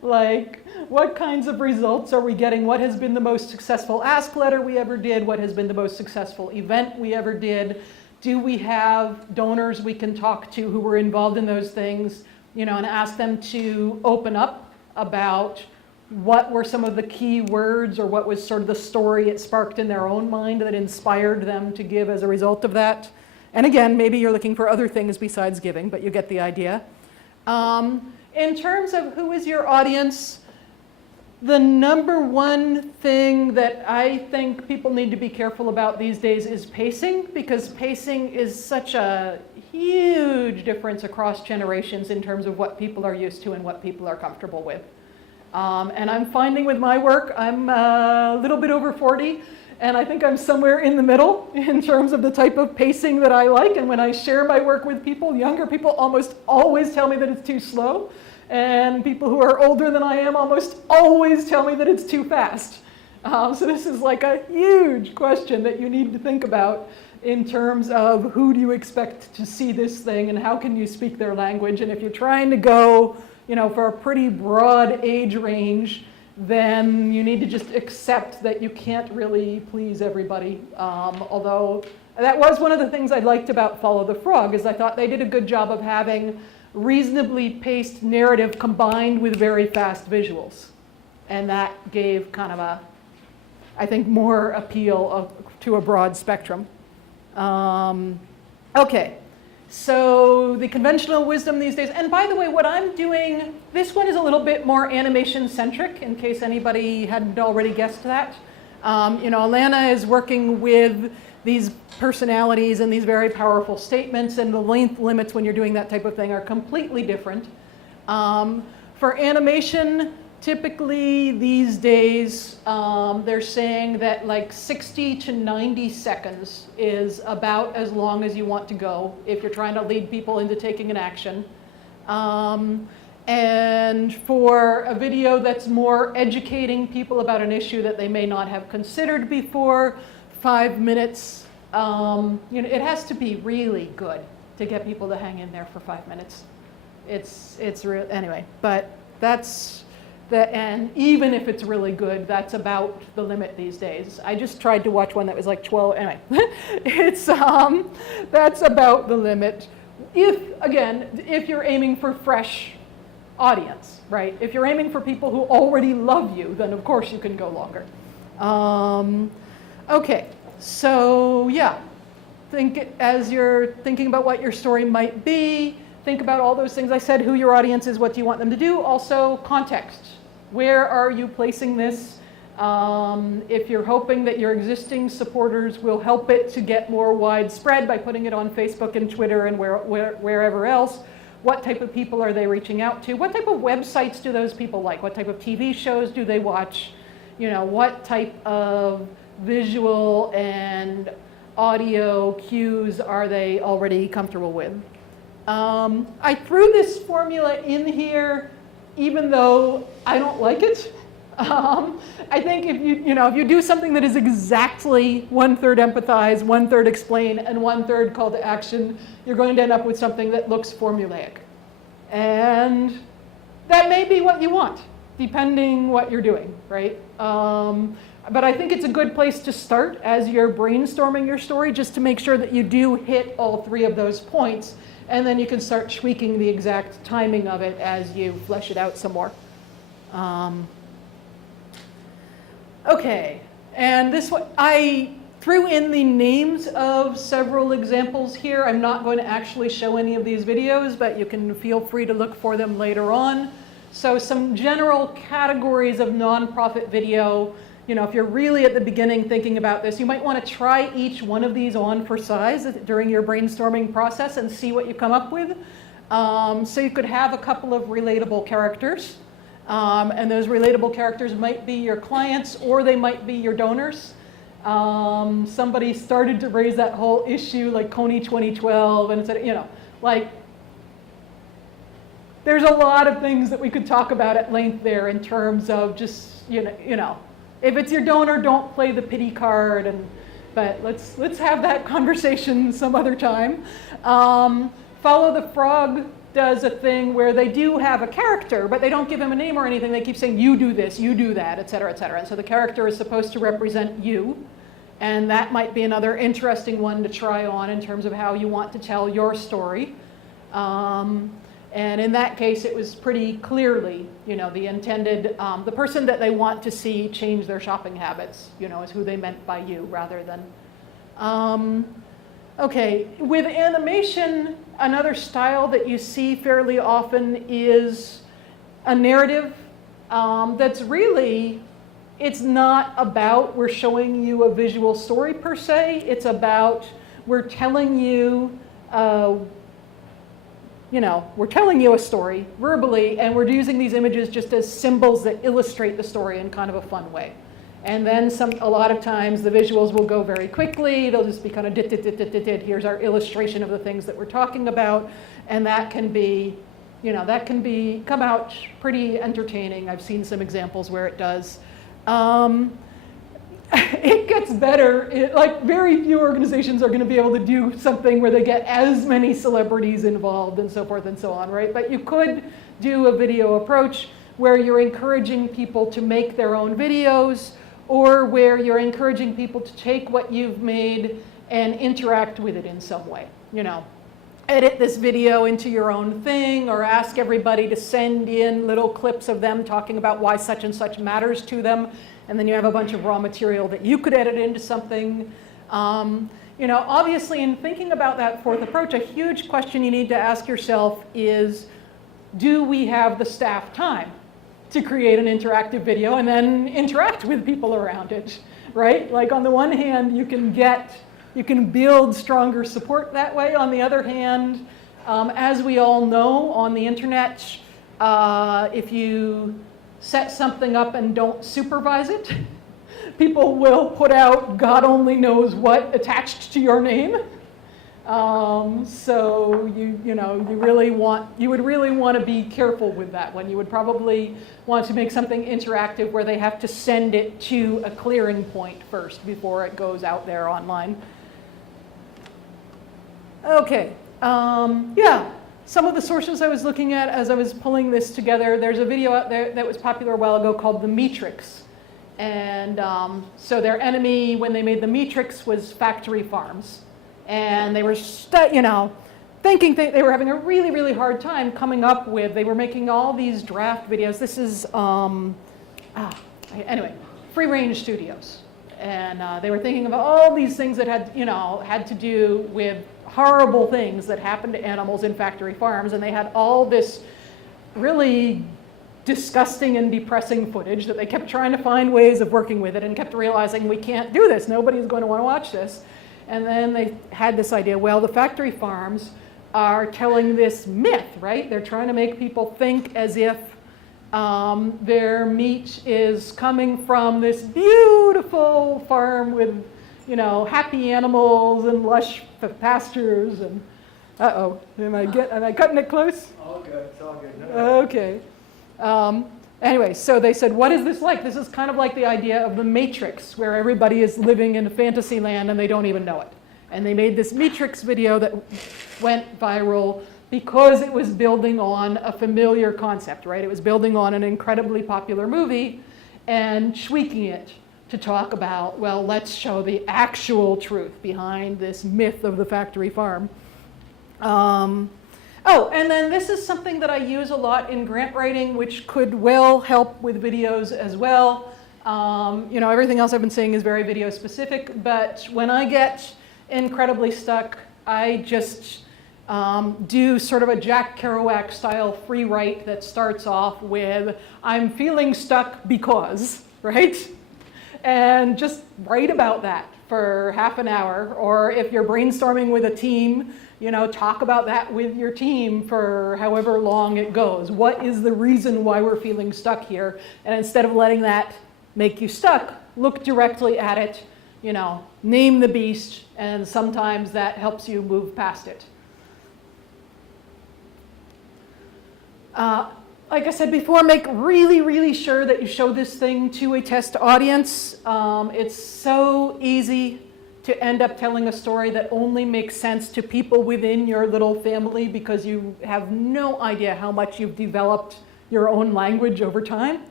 Like, what kinds of results are we getting? What has been the most successful ask letter we ever did? What has been the most successful event we ever did? Do we have donors we can talk to who were involved in those things, and ask them to open up about what were some of the key words, or what was sort of the story it sparked in their own mind that inspired them to give as a result of that. And again, maybe you're looking for other things besides giving, but you get the idea. In terms of who is your audience, the number one thing that I think people need to be careful about these days is pacing, because pacing is such a huge difference across generations in terms of what people are used to and what people are comfortable with. And I'm finding with my work, I'm a little bit over 40, and I think I'm somewhere in the middle in terms of the type of pacing that I like. And when I share my work with people, younger people almost always tell me that it's too slow. And people who are older than I am almost always tell me that it's too fast. So this is like a huge question that you need to think about in terms of who do you expect to see this thing and how can you speak their language. And if you're trying to go, for a pretty broad age range, then you need to just accept that you can't really please everybody. Although that was one of the things I liked about Follow the Frog, is I thought they did a good job of having reasonably paced narrative combined with very fast visuals. And that gave kind of I think, more appeal to a broad spectrum. Okay. So the conventional wisdom these days, and by the way, what I'm doing, this one is a little bit more animation centric, in case anybody hadn't already guessed that. Allanah is working with these personalities and these very powerful statements, and the length limits when you're doing that type of thing are completely different. For animation, typically these days, they're saying that 60 to 90 seconds is about as long as you want to go if you're trying to lead people into taking an action. And for a video that's more educating people about an issue that they may not have considered before, 5 minutes. It has to be really good to get people to hang in there for 5 minutes. It's real anyway, but that's and even if it's really good, that's about the limit these days. I just tried to watch one that was 12. Anyway, that's about the limit. If you're aiming for fresh audience, right? If you're aiming for people who already love you, then of course you can go longer. Okay, so yeah, as you're thinking about what your story might be, think about all those things I said, who your audience is, what do you want them to do, also context. Where are you placing this? If you're hoping that your existing supporters will help it to get more widespread by putting it on Facebook and Twitter and wherever else, what type of people are they reaching out to? What type of websites do those people like? What type of TV shows do they watch? You know, what type of visual and audio cues are they already comfortable with? I threw this formula in here even though I don't like it. I think if you do something that is exactly 1/3 empathize, 1/3 explain, and 1/3 call to action, you're going to end up with something that looks formulaic. And that may be what you want, depending what you're doing, right? But I think it's a good place to start as you're brainstorming your story, just to make sure that you do hit all 3 of those points, and then you can start tweaking the exact timing of it as you flesh it out some more. Okay, and this one, I threw in the names of several examples here. I'm not going to actually show any of these videos, but you can feel free to look for them later on. So some general categories of nonprofit video. You know, if you're really at the beginning thinking about this, you might want to try each one of these on for size during your brainstorming process and see what you come up with. So you could have a couple of relatable characters. And those relatable characters might be your clients or they might be your donors. Somebody started to raise that whole issue like Coney 2012 and said, you know, like there's a lot of things that we could talk about at length there in terms of just, you know, if it's your donor, don't play the pity card, but let's have that conversation some other time. Follow the Frog does a thing where they do have a character, but they don't give him a name or anything. They keep saying, you do this, you do that, et cetera, et cetera. And so the character is supposed to represent you. And that might be another interesting one to try on in terms of how you want to tell your story. And in that case, it was pretty clearly, you know, the intended, the person that they want to see change their shopping habits, you know, is who they meant by you rather than. Okay, with animation, another style that you see fairly often is a narrative that's really, it's not about we're showing you a visual story per se. It's about we're telling you, we're telling you a story verbally, and we're using these images just as symbols that illustrate the story in kind of a fun way. And then a lot of times the visuals will go very quickly. They'll just be kind of dit. Here's our illustration of the things that we're talking about. And that can be, you know, come out pretty entertaining. I've seen some examples where it does. It gets better. Like very few organizations are going to be able to do something where they get as many celebrities involved and so forth and so on, right? But you could do a video approach where you're encouraging people to make their own videos, or where you're encouraging people to take what you've made and interact with it in some way. You know, edit this video into your own thing, or ask everybody to send in little clips of them talking about why such and such matters to them, and then you have a bunch of raw material that you could edit into something. You know, obviously in thinking about that 4th approach, a huge question you need to ask yourself is, do we have the staff time to create an interactive video and then interact with people around it, right? Like on the one hand, you can build stronger support that way. On the other hand, as we all know on the internet, if you set something up and don't supervise it, people will put out God only knows what attached to your name. So you would really want to be careful with that one. You would probably want to make something interactive where they have to send it to a clearing point first before it goes out there online. Okay, yeah, some of the sources I was looking at as I was pulling this together, there's a video out there that was popular a while ago called The Matrix. And so their enemy when they made The Matrix was factory farms. And they were, thinking they were having a really, really hard time coming up with, they were making all these draft videos. This is, anyway, Free Range Studios. And they were thinking of all these things that had to do with horrible things that happened to animals in factory farms. And they had all this really disgusting and depressing footage, that they kept trying to find ways of working with it and kept realizing we can't do this, nobody's going to want to watch this. And then they had this idea, well, the factory farms are telling this myth, right? They're trying to make people think as if their meat is coming from this beautiful farm with, you know, happy animals and lush pastures and, uh-oh, am I cutting it close? All good, it's all good. No. Okay. Anyway, so they said, what is this like? This is kind of like the idea of the Matrix, where everybody is living in a fantasy land and they don't even know it. And they made this Matrix video that went viral because it was building on a familiar concept, right? It was building on an incredibly popular movie and tweaking it to talk about, well, let's show the actual truth behind this myth of the factory farm. Oh, and then this is something that I use a lot in grant writing, which could well help with videos as well. You know, everything else I've been saying is very video specific, but when I get incredibly stuck, I just do sort of a Jack Kerouac style free write that starts off with, I'm feeling stuck because, right? And just write about that for half an hour, or if you're brainstorming with a team, you know, talk about that with your team for however long it goes. What is the reason why we're feeling stuck here? And instead of letting that make you stuck, look directly at it, you know, name the beast, and sometimes that helps you move past it. Like I said before, make really, really sure that you show this thing to a test audience. It's so easy to end up telling a story that only makes sense to people within your little family because you have no idea how much you've developed your own language over time.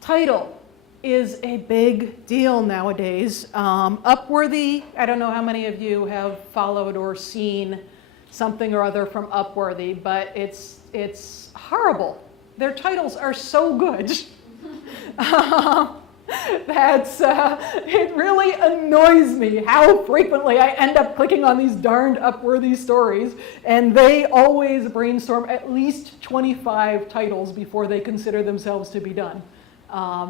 Title is a big deal nowadays. Upworthy, I don't know how many of you have followed or seen something or other from Upworthy, but it's horrible. Their titles are so good. It really annoys me how frequently I end up clicking on these darned Upworthy stories, and they always brainstorm at least 25 titles before they consider themselves to be done.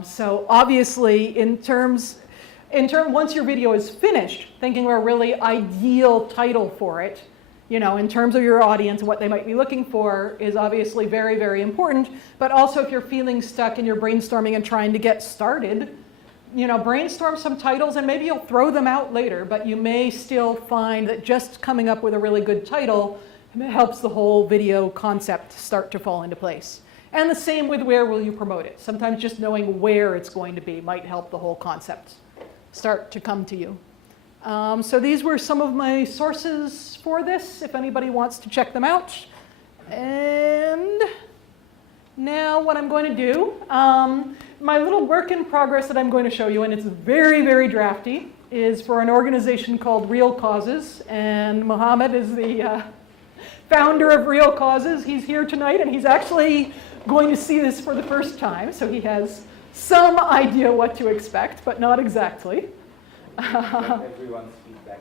So obviously, once your video is finished, thinking of a really ideal title for it, you know, in terms of your audience and what they might be looking for is obviously very, very important. But also if you're feeling stuck and you're brainstorming and trying to get started, you know, brainstorm some titles and maybe you'll throw them out later, but you may still find that just coming up with a really good title helps the whole video concept start to fall into place. And the same with where will you promote it. Sometimes just knowing where it's going to be might help the whole concept start to come to you. So these were some of my sources for this, if anybody wants to check them out. And now what I'm going to do, my little work in progress that I'm going to show you, and it's very, very drafty, is for an organization called Real Causes. And Mohammed is the founder of Real Causes. He's here tonight, and he's actually going to see this for the first time. So he has some idea what to expect, but not exactly. Everyone's feedback.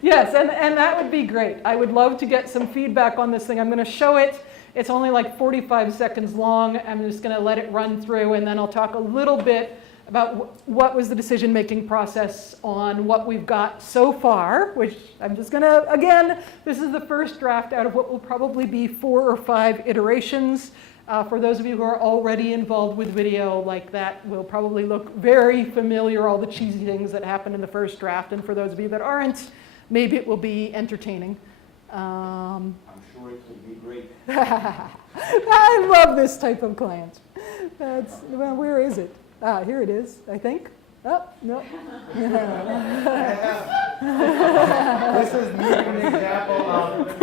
Yes, and that would be great. I would love to get some feedback on this thing. I'm going to show it. It's only like 45 seconds long. I'm just going to let it run through, and then I'll talk a little bit about what was the decision-making process on what we've got so far, which I'm just going to, again, this is the first draft out of what will probably be 4 or 5 iterations. For those of you who are already involved with video, like that will probably look very familiar, all the cheesy things that happened in the first draft. And for those of you that aren't, maybe it will be entertaining. I'm sure it will be great. I love this type of client. Well, where is it? Here it is, I think. Oh, no. This is me an example of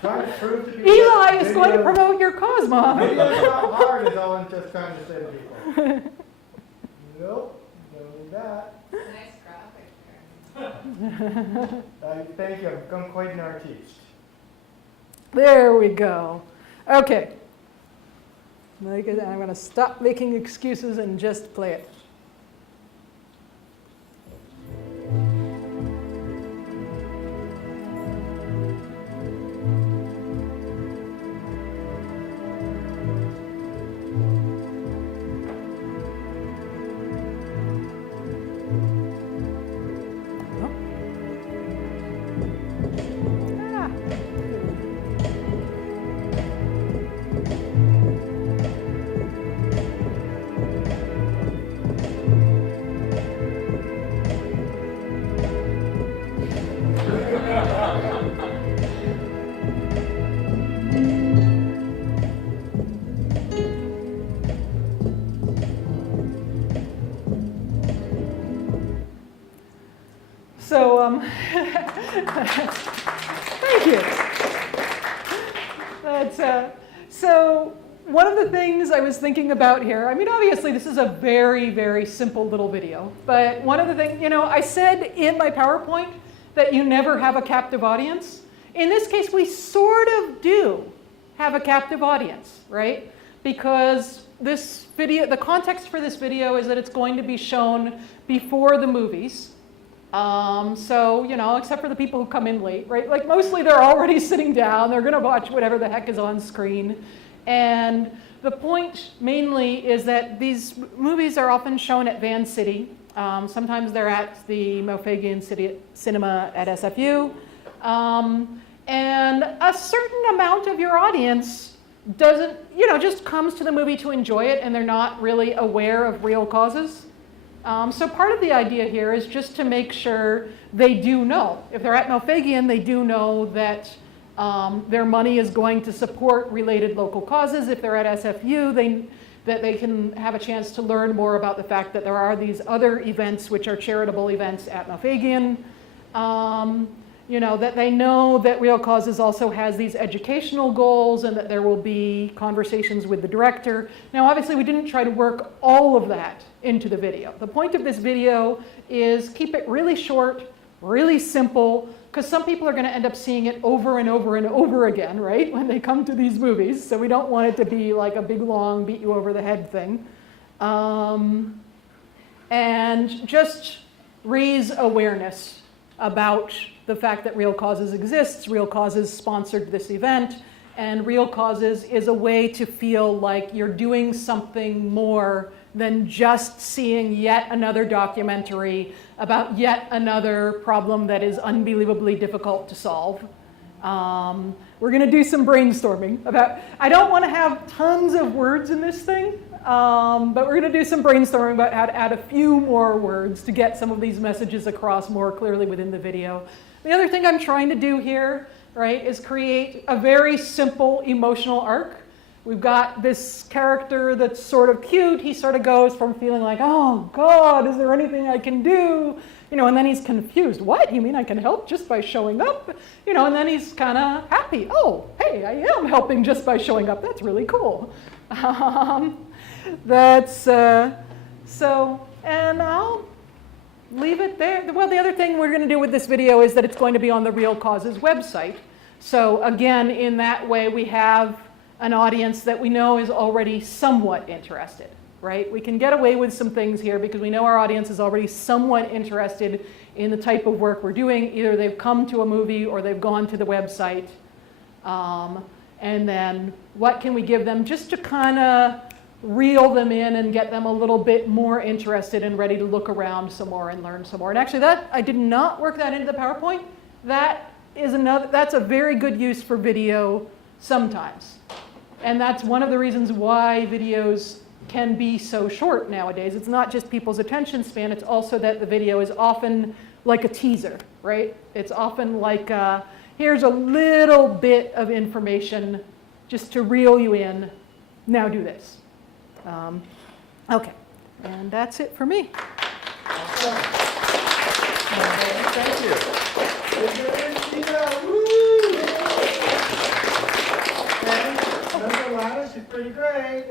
trying to prove to people. Eli is going to promote your cause, Mom. Maybe it's not hard, is all I'm just trying to say to people. Nope, don't need that. Nice graphic there. Thank you, I've become quite an artiste. There we go. Okay. I'm going to stop making excuses and just play it. So, thank you. So one of the things I was thinking about here, I mean, obviously this is a very, very simple little video, but one of the things, I said in my PowerPoint that you never have a captive audience. In this case, we sort of do have a captive audience, right? Because this video, the context for this video is that it's going to be shown before the movies. So, except for the people who come in late, right? Like mostly they're already sitting down, they're gonna watch whatever the heck is on screen. And the point mainly is that these movies are often shown at Van City. Sometimes they're at the Mohegan City Cinema at SFU. And a certain amount of your audience doesn't, just comes to the movie to enjoy it and they're not really aware of real causes. So part of the idea here is just to make sure they do know. If they're at Mohegan, they do know that their money is going to support related local causes. If they're at SFU, that they can have a chance to learn more about the fact that there are these other events which are charitable events at Mohegan. That they know that Real Causes also has these educational goals and that there will be conversations with the director. Now, obviously, we didn't try to work all of that into the video. The point of this video is keep it really short, really simple, because some people are going to end up seeing it over and over and over again, right, when they come to these movies. So we don't want it to be like a big, long, beat you over the head thing. And just raise awareness about the fact that Real Causes exists. Real Causes sponsored this event, and Real Causes is a way to feel like you're doing something more than just seeing yet another documentary about yet another problem that is unbelievably difficult to solve. We're gonna do some brainstorming about, I don't wanna have tons of words in this thing, but we're gonna do some brainstorming about how to add a few more words to get some of these messages across more clearly within the video. The other thing I'm trying to do here, right, is create a very simple emotional arc. We've got this character that's sort of cute. He sort of goes from feeling like, oh God, is there anything I can do? And then he's confused. What? You mean I can help just by showing up? And then he's kind of happy. Oh, hey, I am helping just by showing up. That's really cool. And I'll leave it there. Well, the other thing we're going to do with this video is that it's going to be on the Real Causes website. So again, in that way, we have an audience that we know is already somewhat interested, right? We can get away with some things here because we know our audience is already somewhat interested in the type of work we're doing. Either they've come to a movie or they've gone to the website. And then what can we give them just to kind of reel them in and get them a little bit more interested and ready to look around some more and learn some more. And actually I did not work that into the PowerPoint. That's a very good use for video sometimes. And that's one of the reasons why videos can be so short nowadays. It's not just people's attention span, it's also that the video is often like a teaser, right? It's often like, here's a little bit of information just to reel you in. Now do this. Okay, and that's it for me. Thank you. And Allanah, she's pretty great.